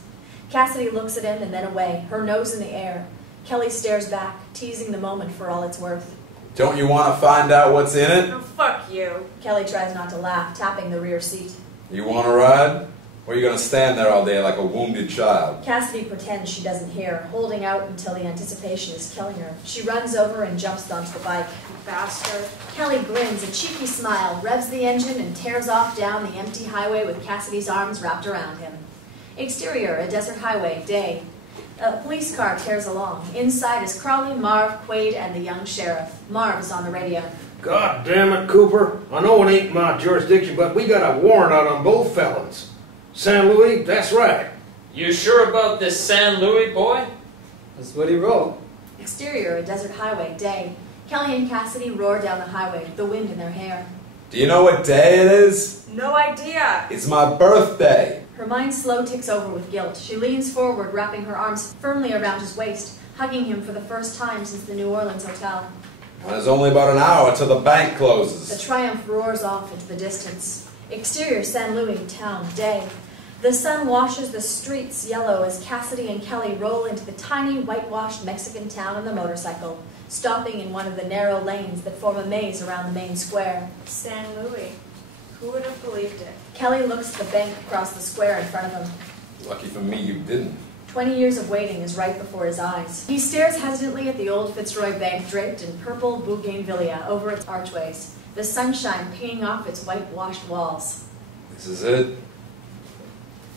Cassidy looks at him and then away, her nose in the air. Kelly stares back, teasing the moment for all it's worth. Don't you want to find out what's in it? Oh, fuck you. Kelly tries not to laugh, tapping the rear seat. You want to ride? Or are you going to stand there all day like a wounded child? Cassidy pretends she doesn't hear, holding out until the anticipation is killing her. She runs over and jumps onto the bike. Bastard. Kelly grins, a cheeky smile, revs the engine, and tears off down the empty highway with Cassidy's arms wrapped around him. Exterior, a desert highway, day. A police car tears along. Inside is CRAWLEY, Marv, QUAID, and the young sheriff. Marv is on the radio. God damn it, Cooper. I know it ain't my jurisdiction, but we got a warrant out on both felons. San Luis, that's right. You sure about this San Luis boy? That's what he wrote. Exterior, a desert highway, day. Kelly and Cassidy roar down the highway, the wind in their hair. Do you know what day it is? No idea. It's my birthday. Her mind slow ticks over with guilt. She leans forward, wrapping her arms firmly around his waist, hugging him for the first time since the New Orleans hotel. And there's only about an hour till the bank The closes. Triumph roars off into the distance. Exterior, San Luis town, day. The sun washes the streets yellow as Cassidy and Kelly roll into the tiny, whitewashed Mexican town on the motorcycle, stopping in one of the narrow lanes that form a maze around the main square. San Luis. Who would have believed it? Kelly looks at the bank across the square in front of him. Lucky for me you didn't. 20 years of waiting is right before his eyes. He stares hesitantly at the old Fitzroy Bank draped in purple bougainvillea over its archways, the sunshine pinging off its whitewashed walls. This is it.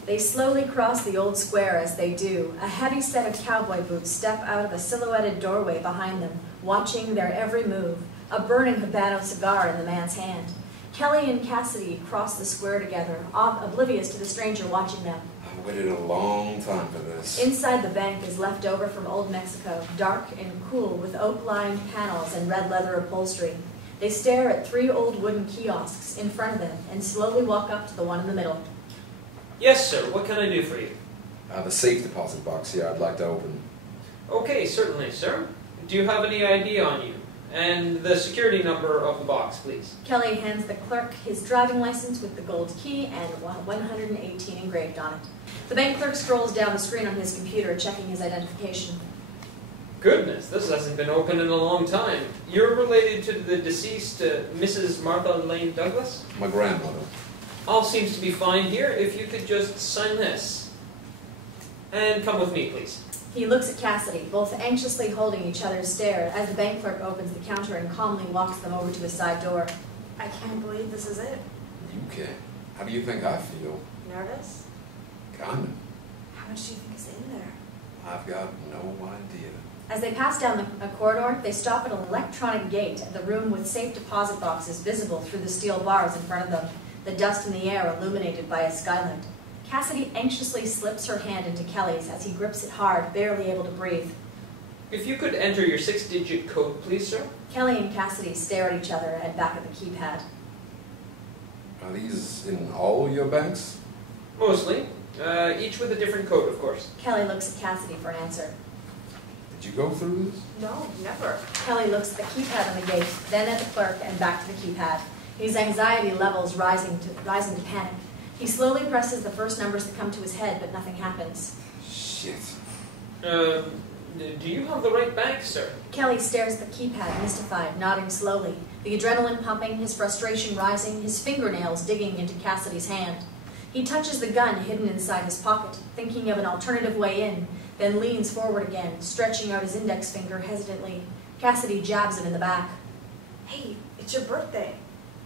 They slowly cross the old square as they do. A heavy set of cowboy boots step out of a silhouetted doorway behind them, watching their every move, a burning Habano cigar in the man's hand. Kelly and Cassidy cross the square together, oblivious to the stranger watching them. I've waited a long time for this. Inside the bank is left over from old Mexico, dark and cool with oak-lined panels and red leather upholstery. They stare at 3 old wooden kiosks in front of them and slowly walk up to the one in the middle. Yes, sir. What can I do for you? The safe deposit box here I'd like to open. Okay, certainly, sir. Do you have any ID on you? And the security number of the box, please. Kelly hands the clerk his driving license with the gold key and 118 engraved on it. The bank clerk scrolls down the screen on his computer, checking his identification. Goodness, this hasn't been open in a long time. You're related to the deceased Mrs. Martha Lane Douglas? My grandmother. All seems to be fine here. If you could just sign this. And come with me, please. He looks at Cassidy, both anxiously holding each other's stare, as the bank clerk opens the counter and calmly walks them over to his side door. I can't believe this is it. You can. How do you think I feel? Nervous? Kinda. How much do you think is in there? I've got no idea. As they pass down a corridor, they stop at an electronic gate at the room with safe deposit boxes visible through the steel bars in front of them, the dust in the air illuminated by a skylight. Cassidy anxiously slips her hand into Kelly's as he grips it hard, barely able to breathe. If you could enter your 6-digit code, please, sir. Kelly and Cassidy stare at each other and back at the keypad. Are these in all your banks? Mostly. Each with a different code, of course. Kelly looks at Cassidy for an answer. Did you go through this? No, never. Kelly looks at the keypad on the gate, then at the clerk, and back to the keypad. His anxiety levels rising to panic. He slowly presses the first numbers that come to his head, but nothing happens. Shit. Do you have the right bank, sir? Kelly stares at the keypad, mystified, nodding slowly, the adrenaline pumping, his frustration rising, his fingernails digging into Cassidy's hand. He touches the gun hidden inside his pocket, thinking of an alternative way in, then leans forward again, stretching out his index finger hesitantly. Cassidy jabs him in the back. Hey, it's your birthday.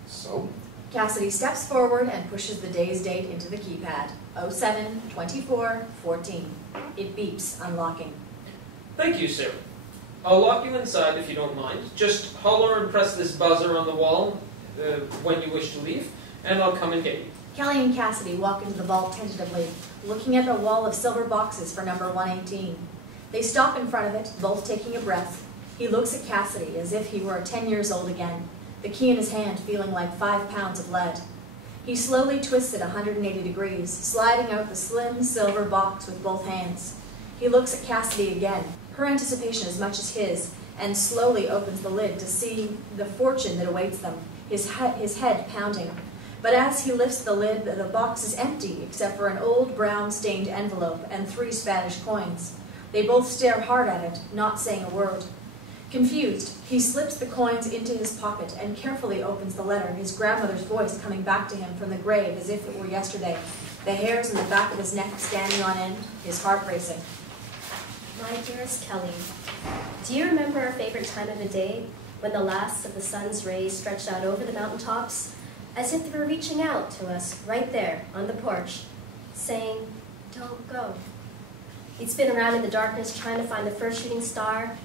So? Cassidy steps forward and pushes the day's date into the keypad. 07-24-14. It beeps, unlocking. Thank you, sir. I'll lock you inside if you don't mind. Just holler and press this buzzer on the wall when you wish to leave, and I'll come and get you. Kelly and Cassidy walk into the vault tentatively, looking at the wall of silver boxes for number 118. They stop in front of it, both taking a breath. He looks at Cassidy as if he were 10 years old again, the key in his hand feeling like 5 pounds of lead. He slowly twists it 180 degrees, sliding out the slim silver box with both hands. He looks at Cassidy again, her anticipation as much as his, and slowly opens the lid to see the fortune that awaits them, his head pounding. But as he lifts the lid, the box is empty except for an old brown-stained envelope and 3 Spanish coins. They both stare hard at it, not saying a word. Confused, he slips the coins into his pocket and carefully opens the letter, his grandmother's voice coming back to him from the grave as if it were yesterday, the hairs in the back of his neck standing on end, his heart racing. My dearest Kelly, do you remember our favorite time of the day, when the last of the sun's rays stretched out over the mountaintops, as if they were reaching out to us right there on the porch, saying, "Don't go." He'd spin around in the darkness trying to find the first shooting star,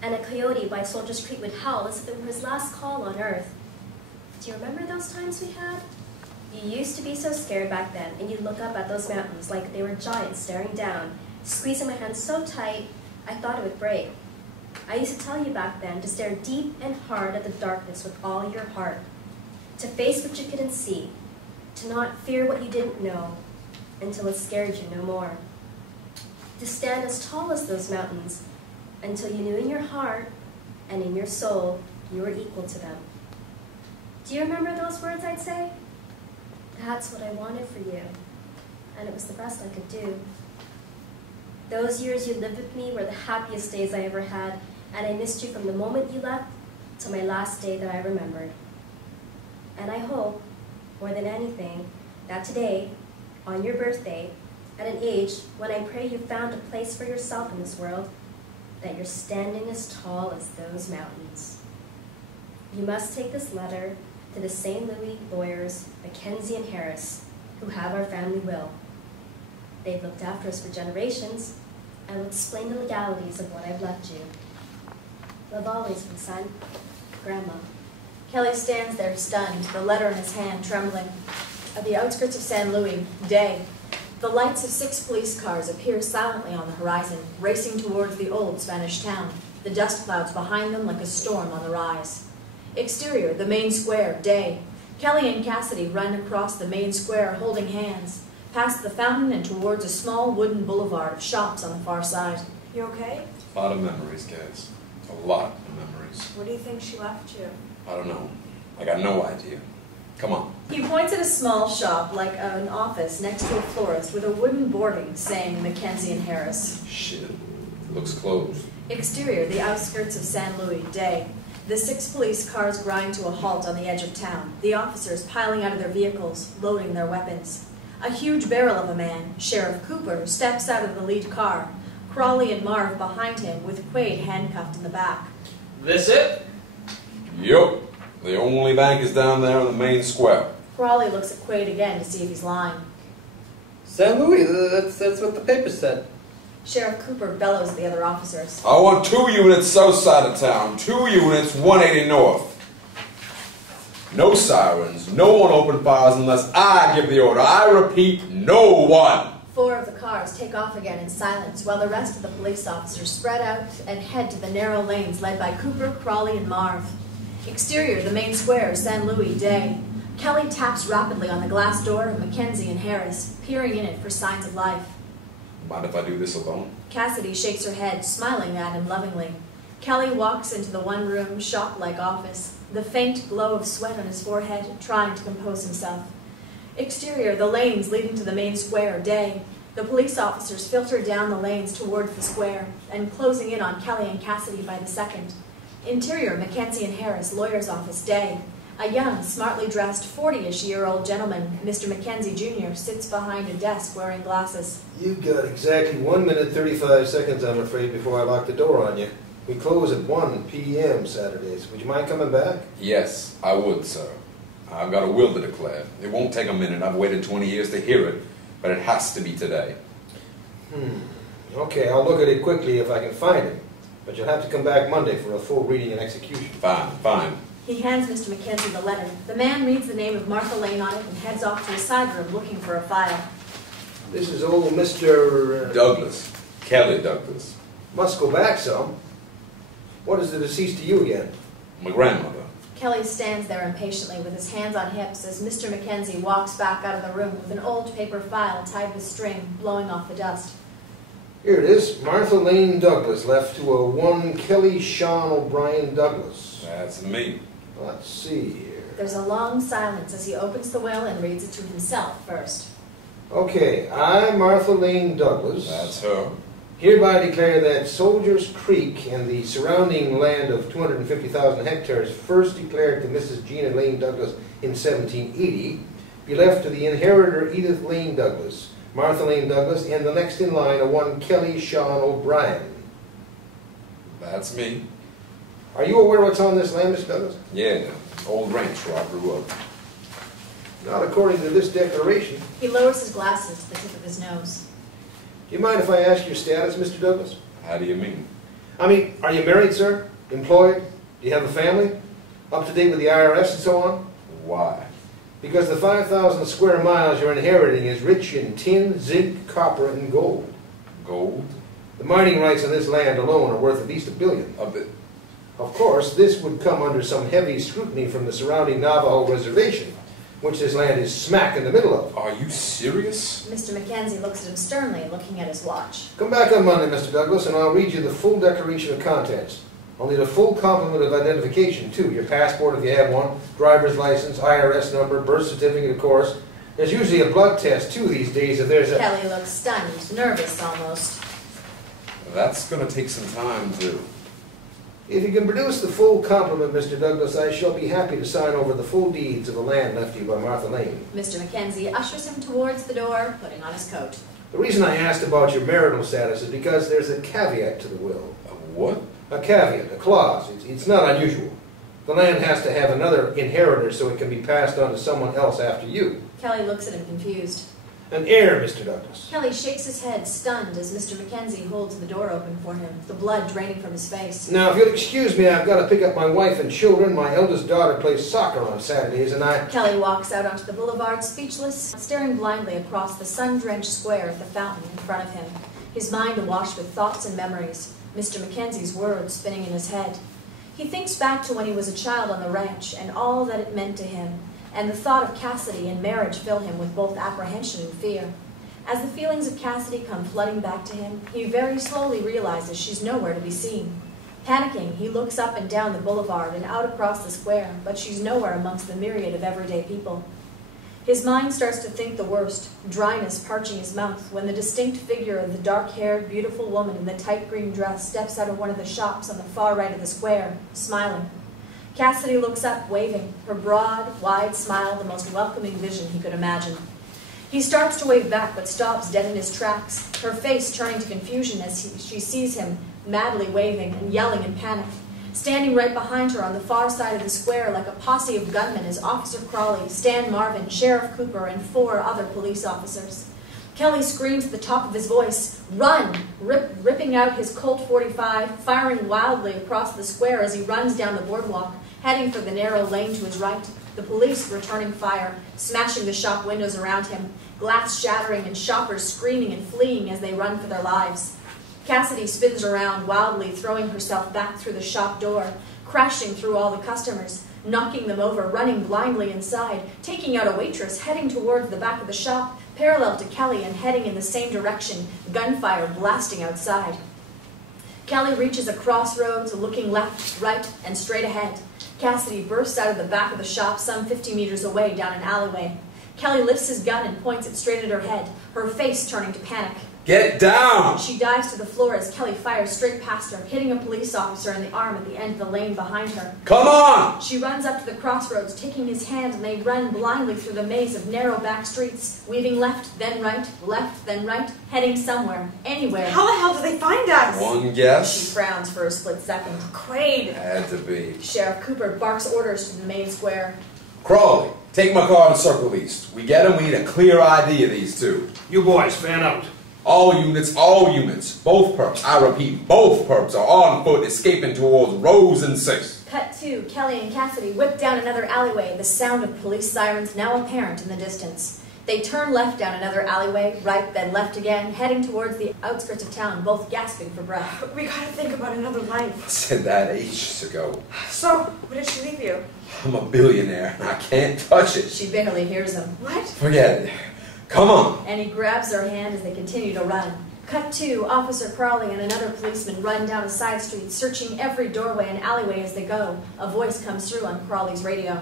and a coyote by Soldier's Creek would howl as if it were his last call on earth. Do you remember those times we had? You used to be so scared back then, and you'd look up at those mountains like they were giants staring down, squeezing my hand so tight I thought it would break. I used to tell you back then to stare deep and hard at the darkness with all your heart, to face what you couldn't see, to not fear what you didn't know, until it scared you no more. To stand as tall as those mountains, until you knew in your heart and in your soul you were equal to them. Do you remember those words I'd say? That's what I wanted for you, and it was the best I could do. Those years you lived with me were the happiest days I ever had, and I missed you from the moment you left to my last day that I remembered. And I hope, more than anything, that today, on your birthday, at an age when I pray you've found a place for yourself in this world, that you're standing as tall as those mountains. You must take this letter to the St. Louis lawyers, Mackenzie and Harris, who have our family will. They've looked after us for generations. I will explain the legalities of what I've left you. Love always, my son. Grandma. Kelly stands there stunned, the letter in his hand trembling. At the outskirts of San Luis, day. The lights of 6 police cars appear silently on the horizon, racing towards the old Spanish town, the dust clouds behind them like a storm on the rise. Exterior, the main square, day. Kelly and Cassidy run across the main square holding hands, past the fountain and towards a small wooden boulevard of shops on the far side. You okay? A lot of memories, guys. A lot of memories. What do you think she left you? I don't know. I got no idea. Come on. He points at a small shop like an office next to a florist with a wooden boarding saying Mackenzie and Harris. Shit. It looks closed. Exterior, the outskirts of San Luis, day. The 6 police cars grind to a halt on the edge of town, the officers piling out of their vehicles, loading their weapons. A huge barrel of a man, Sheriff Cooper, steps out of the lead car, CRAWLEY and Marv behind him with QUAID handcuffed in the back. This it? Yup. The only bank is down there in the main square. CRAWLEY looks at QUAID again to see if he's lying. San Luis, that's what the paper said. Sheriff Cooper bellows at the other officers. I want 2 units south side of town, 2 units 180 north. No sirens, no one open fires unless I give the order. I repeat, no one. 4 of the cars take off again in silence while the rest of the police officers spread out and head to the narrow lanes led by Cooper, CRAWLEY, and Marv. Exterior, the main square, San Luis, day. Kelly taps rapidly on the glass door of Mackenzie and Harris, peering in it for signs of life. Mind if I do this alone? Cassidy shakes her head, smiling at him lovingly. Kelly walks into the one-room, shop-like office, the faint glow of sweat on his forehead, trying to compose himself. Exterior, the lanes leading to the main square, day. The police officers filter down the lanes towards the square, and closing in on Kelly and Cassidy by the second. Interior, Mackenzie and Harris, lawyer's office, day. A young, smartly dressed, 40-ish-year-old gentleman, Mr. Mackenzie Jr., sits behind a desk wearing glasses. You've got exactly 1 minute 35 seconds, I'm afraid, before I lock the door on you. We close at 1 p.m. Saturdays. Would you mind coming back? Yes, I would, sir. I've got a will to declare. It won't take a minute. I've waited 20 years to hear it, but it has to be today. Okay, I'll look at it quickly if I can find it. But you'll have to come back Monday for a full reading and execution. Fine, fine. He hands Mr. Mackenzie the letter. The man reads the name of Martha Lane on it and heads off to a side room looking for a file. This is old Mr. Douglas. Kelly Douglas. Must go back some. What is the deceased to you again? My grandmother. Kelly stands there impatiently with his hands on hips as Mr. Mackenzie walks back out of the room with an old paper file tied with string, blowing off the dust. Here it is. Martha Lane Douglas, left to a 1 Kelly Sean O'Brien Douglas. That's me. Let's see here. There's a long silence as he opens the will and reads it to himself first. Okay, I, Martha Lane Douglas. That's her. Hereby declare that Soldiers Creek and the surrounding land of 250,000 hectares first declared to Mrs. Gina Lane Douglas in 1780 be left to the inheritor Edith Lane Douglas, Martha Lane Douglas, and the next in line a 1 Kelly Sean O'Brien. That's me. Are you aware what's on this land, Mr. Douglas? Yeah, old ranch where I grew up. Not according to this declaration. He lowers his glasses to the tip of his nose. Do you mind if I ask your status, Mr. Douglas? How do you mean? I mean, are you married, sir? Employed? Do you have a family? Up to date with the IRS and so on? Why? Because the 5,000 square miles you're inheriting is rich in tin, zinc, copper, and gold. Gold? The mining rights on this land alone are worth at least $1 billion. A bit. Of course, this would come under some heavy scrutiny from the surrounding Navajo reservation, which this land is smack in the middle of. Are you serious? Mr. Mackenzie looks at him sternly, looking at his watch. Come back on Monday, Mr. Douglas, and I'll read you the full declaration of contents. I'll need a full complement of identification, too. Your passport, if you have one, driver's license, IRS number, birth certificate, of course. There's usually a blood test, too, these days, if there's a... Kelly looks stunned, nervous almost. That's going to take some time, too. If you can produce the full complement, Mr. Douglas, I shall be happy to sign over the full deeds of the land left to you by Martha Lane. Mr. Mackenzie ushers him towards the door, putting on his coat. The reason I asked about your marital status is because there's a caveat to the will. A what? A caveat, a clause. It's not unusual. The land has to have another inheritor so it can be passed on to someone else after you. Kelly looks at him confused. An heir, Mr. Douglas. Kelly shakes his head, stunned, as Mr. Mackenzie holds the door open for him, the blood draining from his face. Now, if you'll excuse me, I've got to pick up my wife and children. My eldest daughter plays soccer on Saturdays, and Kelly walks out onto the boulevard, speechless, staring blindly across the sun-drenched square at the fountain in front of him, his mind awash with thoughts and memories, Mr. Mackenzie's words spinning in his head. He thinks back to when he was a child on the ranch and all that it meant to him, and the thought of Cassidy and marriage fill him with both apprehension and fear. As the feelings of Cassidy come flooding back to him, he very slowly realizes she's nowhere to be seen. Panicking, he looks up and down the boulevard and out across the square, but she's nowhere amongst the myriad of everyday people. His mind starts to think the worst, dryness parching his mouth, when the distinct figure of the dark-haired, beautiful woman in the tight green dress steps out of one of the shops on the far right of the square, smiling. Cassidy looks up, waving, her broad, wide smile the most welcoming vision he could imagine. He starts to wave back, but stops dead in his tracks, her face turning to confusion as she sees him madly waving and yelling in panic. Standing right behind her on the far side of the square like a posse of gunmen is Officer Crawley, Stan Marvin, Sheriff Cooper, and 4 other police officers. Kelly screams at the top of his voice, "Run!" ripping out his Colt 45, firing wildly across the square as he runs down the boardwalk, heading for the narrow lane to his right, the police returning fire, smashing the shop windows around him, glass shattering and shoppers screaming and fleeing as they run for their lives. Cassidy spins around wildly, throwing herself back through the shop door, crashing through all the customers, knocking them over, running blindly inside, taking out a waitress, heading towards the back of the shop, parallel to Kelly and heading in the same direction, gunfire blasting outside. Kelly reaches a crossroads, looking left, right, and straight ahead. Cassidy bursts out of the back of the shop some 50 meters away down an alleyway. Kelly lifts his gun and points it straight at her head, her face turning to panic. Get down! She dives to the floor as Kelly fires straight past her, hitting a police officer in the arm at the end of the lane behind her. Come on! She runs up to the crossroads, taking his hand, and they run blindly through the maze of narrow back streets, weaving left, then right, heading somewhere, anywhere. How the hell did they find us? One She guess? frowns for a split second. QUAID. Had to be. Sheriff Cooper barks orders to the main square. Crawley, take my car and circle east. We get them, we need a clear ID of these two. You boys, fan out. All units, both perps, I repeat, both perps are on foot escaping towards Rose and 6. Cut 2, Kelly and Cassidy whip down another alleyway, the sound of police sirens now apparent in the distance. They turn left down another alleyway, right, then left again, heading towards the outskirts of town, both gasping for breath. We gotta think about another life. I said that ages ago. So, what did she leave you? I'm a billionaire and I can't touch it. She barely hears him. What? Forget it. Come on. And he grabs her hand as they continue to run. Cut 2, Officer Crowley and another policeman run down a side street, searching every doorway and alleyway as they go. A voice comes through on Crawley's radio.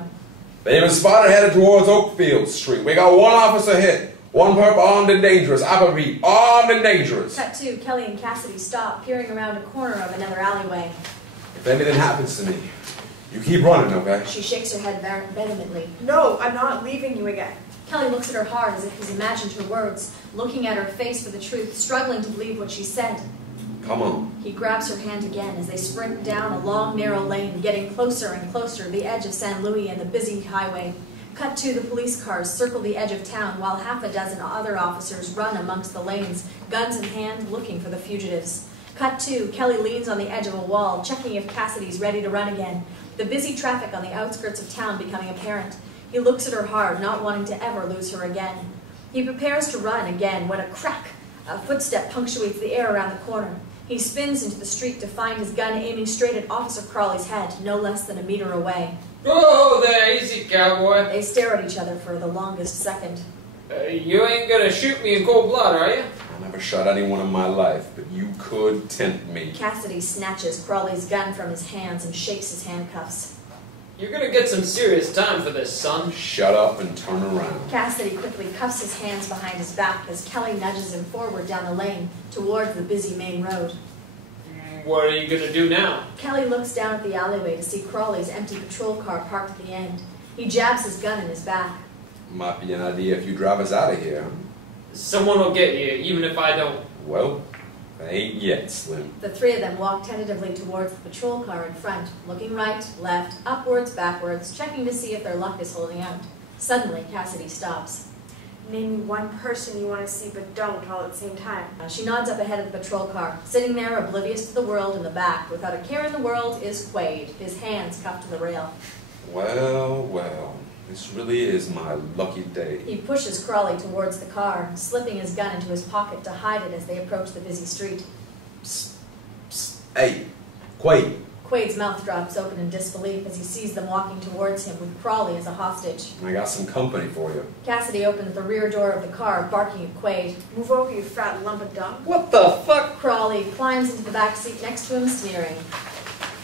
They've been spotted headed towards Oakfield Street. We got 1 officer hit. 1 perp armed and dangerous. I repeat, armed and dangerous. Cut 2, Kelly and Cassidy stop, peering around a corner of another alleyway. If anything happens to me, you keep running, okay? She shakes her head vehemently. No, I'm not leaving you again. Kelly looks at her hard as if he's imagined her words, looking at her face for the truth, struggling to believe what she said. Come on. He grabs her hand again as they sprint down a long, narrow lane, getting closer and closer to the edge of San Luis and the busy highway. Cut 2, the police cars circle the edge of town while half a dozen other officers run amongst the lanes, guns in hand, looking for the fugitives. Cut 2, Kelly leans on the edge of a wall, checking if Cassidy's ready to run again, the busy traffic on the outskirts of town becoming apparent. He looks at her hard, not wanting to ever lose her again. He prepares to run again when a crack, a footstep punctuates the air around the corner. He spins into the street to find his gun aiming straight at Officer Crawley's head, no less than a meter away. Oh, there, easy, cowboy. They stare at each other for the longest second. You ain't gonna shoot me in cold blood, are you? I never shot anyone in my life, but you could tempt me. Cassidy snatches Crawley's gun from his hands and shakes his handcuffs. You're gonna get some serious time for this, son. Shut up and turn around. Cassidy quickly cuffs his hands behind his back as Kelly nudges him forward down the lane towards the busy main road. What are you gonna do now? Kelly looks down at the alleyway to see Crawley's empty patrol car parked at the end. He jabs his gun in his back. Might be an idea if you drive us out of here. Someone will get you, even if I don't. Well, I ain't yet, Slim. The three of them walk tentatively towards the patrol car in front, looking right, left, upwards, backwards, checking to see if their luck is holding out. Suddenly, Cassidy stops. Name me one person you want to see but don't all at the same time. She nods up ahead of the patrol car. Sitting there, oblivious to the world in the back, without a care in the world, is QUAID, his hands cuffed to the rail. Well, well, this really is my lucky day. He pushes CRAWLEY towards the car, slipping his gun into his pocket to hide it as they approach the busy street. Psst, psst. Hey, QUAID. QUAID's mouth drops open in disbelief as he sees them walking towards him with CRAWLEY as a hostage. I got some company for you. Cassidy opens the rear door of the car, barking at QUAID. Move over, you fat lump of dung. What the fuck? CRAWLEY climbs into the back seat next to him, sneering.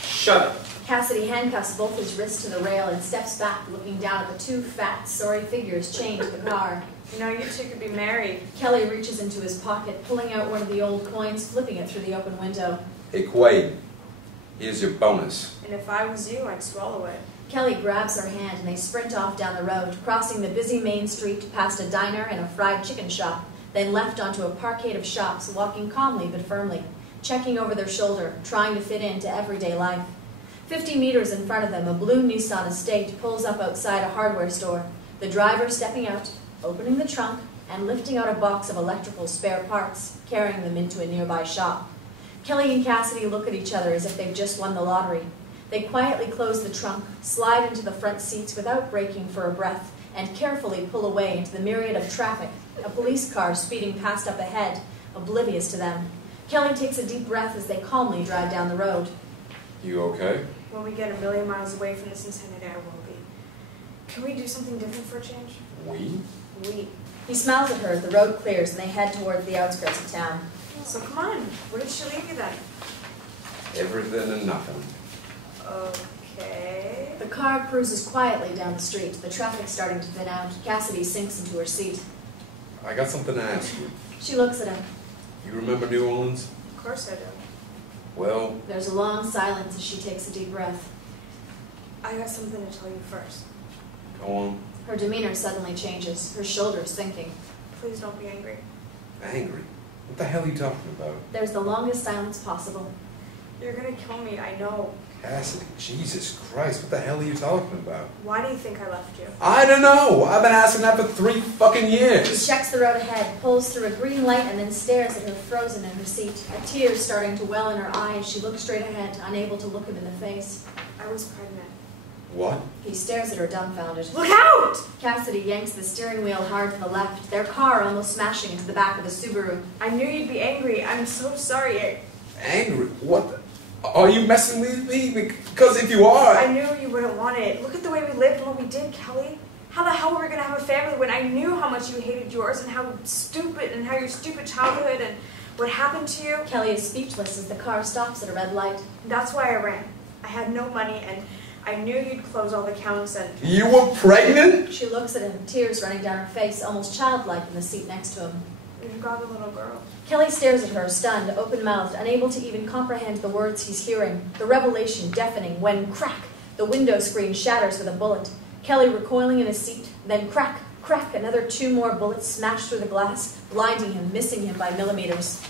Shut up. Cassidy handcuffs both his wrists to the rail and steps back, looking down at the two fat, sorry figures chained to the car. You know, you two could be married. Kelly reaches into his pocket, pulling out one of the old coins, flipping it through the open window. Hey, QUAID. Here's your bonus. And if I was you, I'd swallow it. Kelly grabs her hand and they sprint off down the road, crossing the busy main street past a diner and a fried chicken shop, then left onto a parkade of shops, walking calmly but firmly, checking over their shoulder, trying to fit into everyday life. 50 meters in front of them, a blue Nissan Estate pulls up outside a hardware store, the driver stepping out, opening the trunk, and lifting out a box of electrical spare parts, carrying them into a nearby shop. Kelly and Cassidy look at each other as if they've just won the lottery. They quietly close the trunk, slide into the front seats without breaking for a breath, and carefully pull away into the myriad of traffic, a police car speeding past up ahead, oblivious to them. Kelly takes a deep breath as they calmly drive down the road. You okay? When we get a million miles away from this insanity, I will be. Can we do something different for a change? We? He smiles at her as the road clears and they head towards the outskirts of town. So come on, where did she leave you then? Everything and nothing. Okay. The car cruises quietly down the street, the traffic starting to thin out. Cassidy sinks into her seat. I got something to ask you. She looks at him. You remember New Orleans? Of course I do. Well, There's a long silence as she takes a deep breath. I got something to tell you first. go on. Her demeanor suddenly changes, her shoulders sinking. Please don't be angry. Angry? What the hell are you talking about? There's the longest silence possible. You're gonna kill me, I know. Cassidy, Jesus Christ, what the hell are you talking about? Why do you think I left you? I don't know. I've been asking that for 3 fucking She years. checks the road ahead, pulls through a green light, and then stares at her frozen in her seat. A tear starting to well in her eye as she looks straight ahead, unable to look him in the face. I was pregnant. What? He stares at her dumbfounded. Look out! Cassidy yanks the steering wheel hard to the left, their car almost smashing into the back of the Subaru. I knew you'd be angry. I'm so sorry. Angry? What the? Are you messing with me? Because if you are... I knew you wouldn't want it. Look at the way we lived and what we did, Kelly. How the hell were we going to have a family when I knew how much you hated yours and how stupid and how your stupid childhood and what happened to you? Kelly is speechless as the car stops at a red light. That's why I ran. I had no money and I knew you'd close all the accounts and... You were pregnant? She looks at him, tears running down her face, almost childlike in the seat next to him. We've got a little girl. Kelly stares at her, stunned, open-mouthed, unable to even comprehend the words he's hearing. The revelation deafening when, crack, the window screen shatters with a bullet. Kelly recoiling in his seat, then crack, crack, another 2 more bullets smash through the glass, blinding him, missing him by millimeters.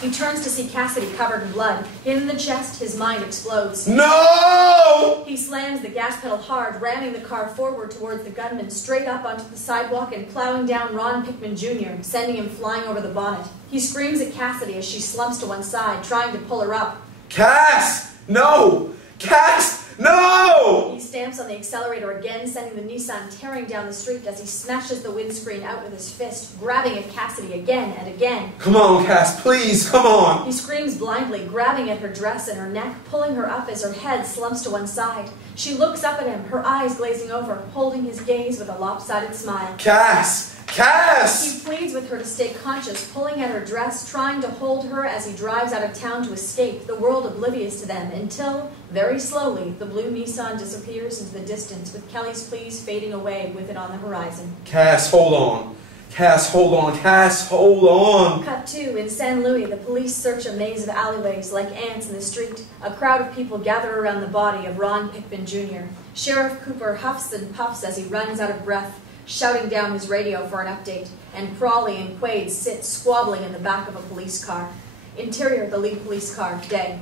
He turns to see Cassidy covered in blood. Hit in the chest, his mind explodes. No! He slams the gas pedal hard, ramming the car forward towards the gunman, straight up onto the sidewalk and plowing down Ron Pickman Jr., sending him flying over the bonnet. He screams at Cassidy as she slumps to one side, trying to pull her up. Cass! No! Cass! No! He stamps on the accelerator again, sending the Nissan tearing down the street as he smashes the windscreen out with his fist, grabbing at Cassidy again and again. Come on, Cass, please, come on! He screams blindly, grabbing at her dress and her neck, pulling her up as her head slumps to one side. She looks up at him, her eyes glazing over, holding his gaze with a lopsided smile. Cass! Cass! He pleads with her to stay conscious, pulling at her dress, trying to hold her as he drives out of town to escape, the world oblivious to them, until, very slowly, the blue Nissan disappears into the distance, with Kelly's pleas fading away with it on the horizon. Cass, hold on. Cass, hold on. Cass, hold on. Cut 2, in San Luis, the police search a maze of alleyways like ants in the street. A crowd of people gather around the body of Ron Pickman Jr. Sheriff Cooper huffs and puffs as he runs out of breath, shouting down his radio for an update, and Crawley and Quaid sit squabbling in the back of a police car. Interior, the lead police car, day.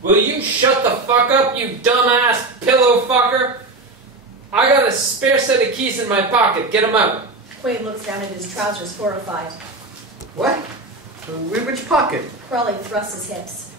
Will you shut the fuck up, you dumbass pillow fucker? I got a spare set of keys in my pocket. Get 'em out. Quaid looks down at his trousers, horrified. What? Which pocket? Crawley thrusts his hips.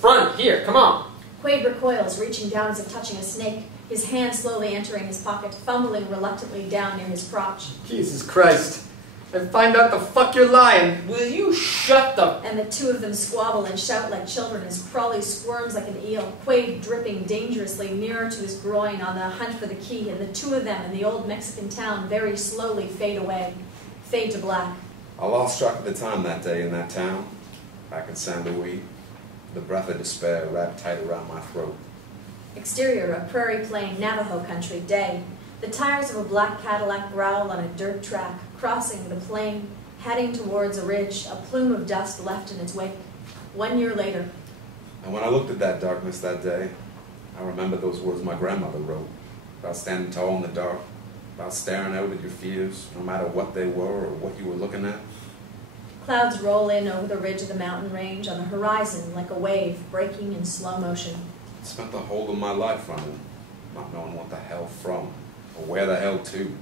Front, here, come on. Quaid recoils, reaching down as if touching a snake, his hand slowly entering his pocket, fumbling reluctantly down near his crotch. Jesus Christ. I find out the fuck you're lying. Will you shut the... And the two of them squabble and shout like children as Crawley squirms like an eel, Quaid dripping dangerously nearer to his groin on the hunt for the key, and the two of them in the old Mexican town very slowly fade away, fade to black. I lost track of the time that day in that town, back in San Luis. The breath of despair wrapped tight around my throat. Exterior, a prairie plain, Navajo country, day. The tires of a black Cadillac growl on a dirt track, crossing the plain, heading towards a ridge, a plume of dust left in its wake. 1 year later. And when I looked at that darkness that day, I remembered those words my grandmother wrote, about standing tall in the dark, about staring out at your fears, no matter what they were or what you were looking at. Clouds roll in over the ridge of the mountain range on the horizon like a wave breaking in slow motion. I spent the whole of my life running, not knowing what the hell from, or where the hell to.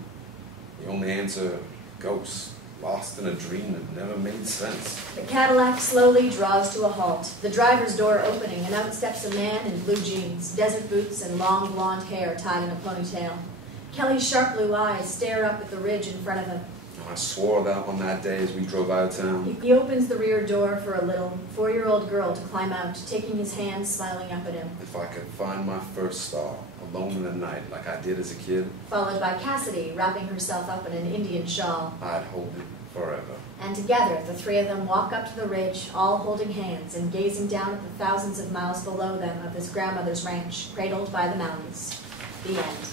The only answer, ghosts, lost in a dream that never made sense. The Cadillac slowly draws to a halt, the driver's door opening, and out steps a man in blue jeans, desert boots, and long blonde hair tied in a ponytail. Kelly's sharp blue eyes stare up at the ridge in front of him. I swore that on that day as we drove out of town. He opens the rear door for a little 4-year-old girl to climb out, taking his hand, smiling up at him. If I could find my first star, alone in the night, like I did as a kid, Followed by Cassidy, wrapping herself up in an Indian shawl. I'd hold it forever. And together, the three of them walk up to the ridge, all holding hands and gazing down at the thousands of miles below them of his grandmother's ranch, cradled by the mountains. The end.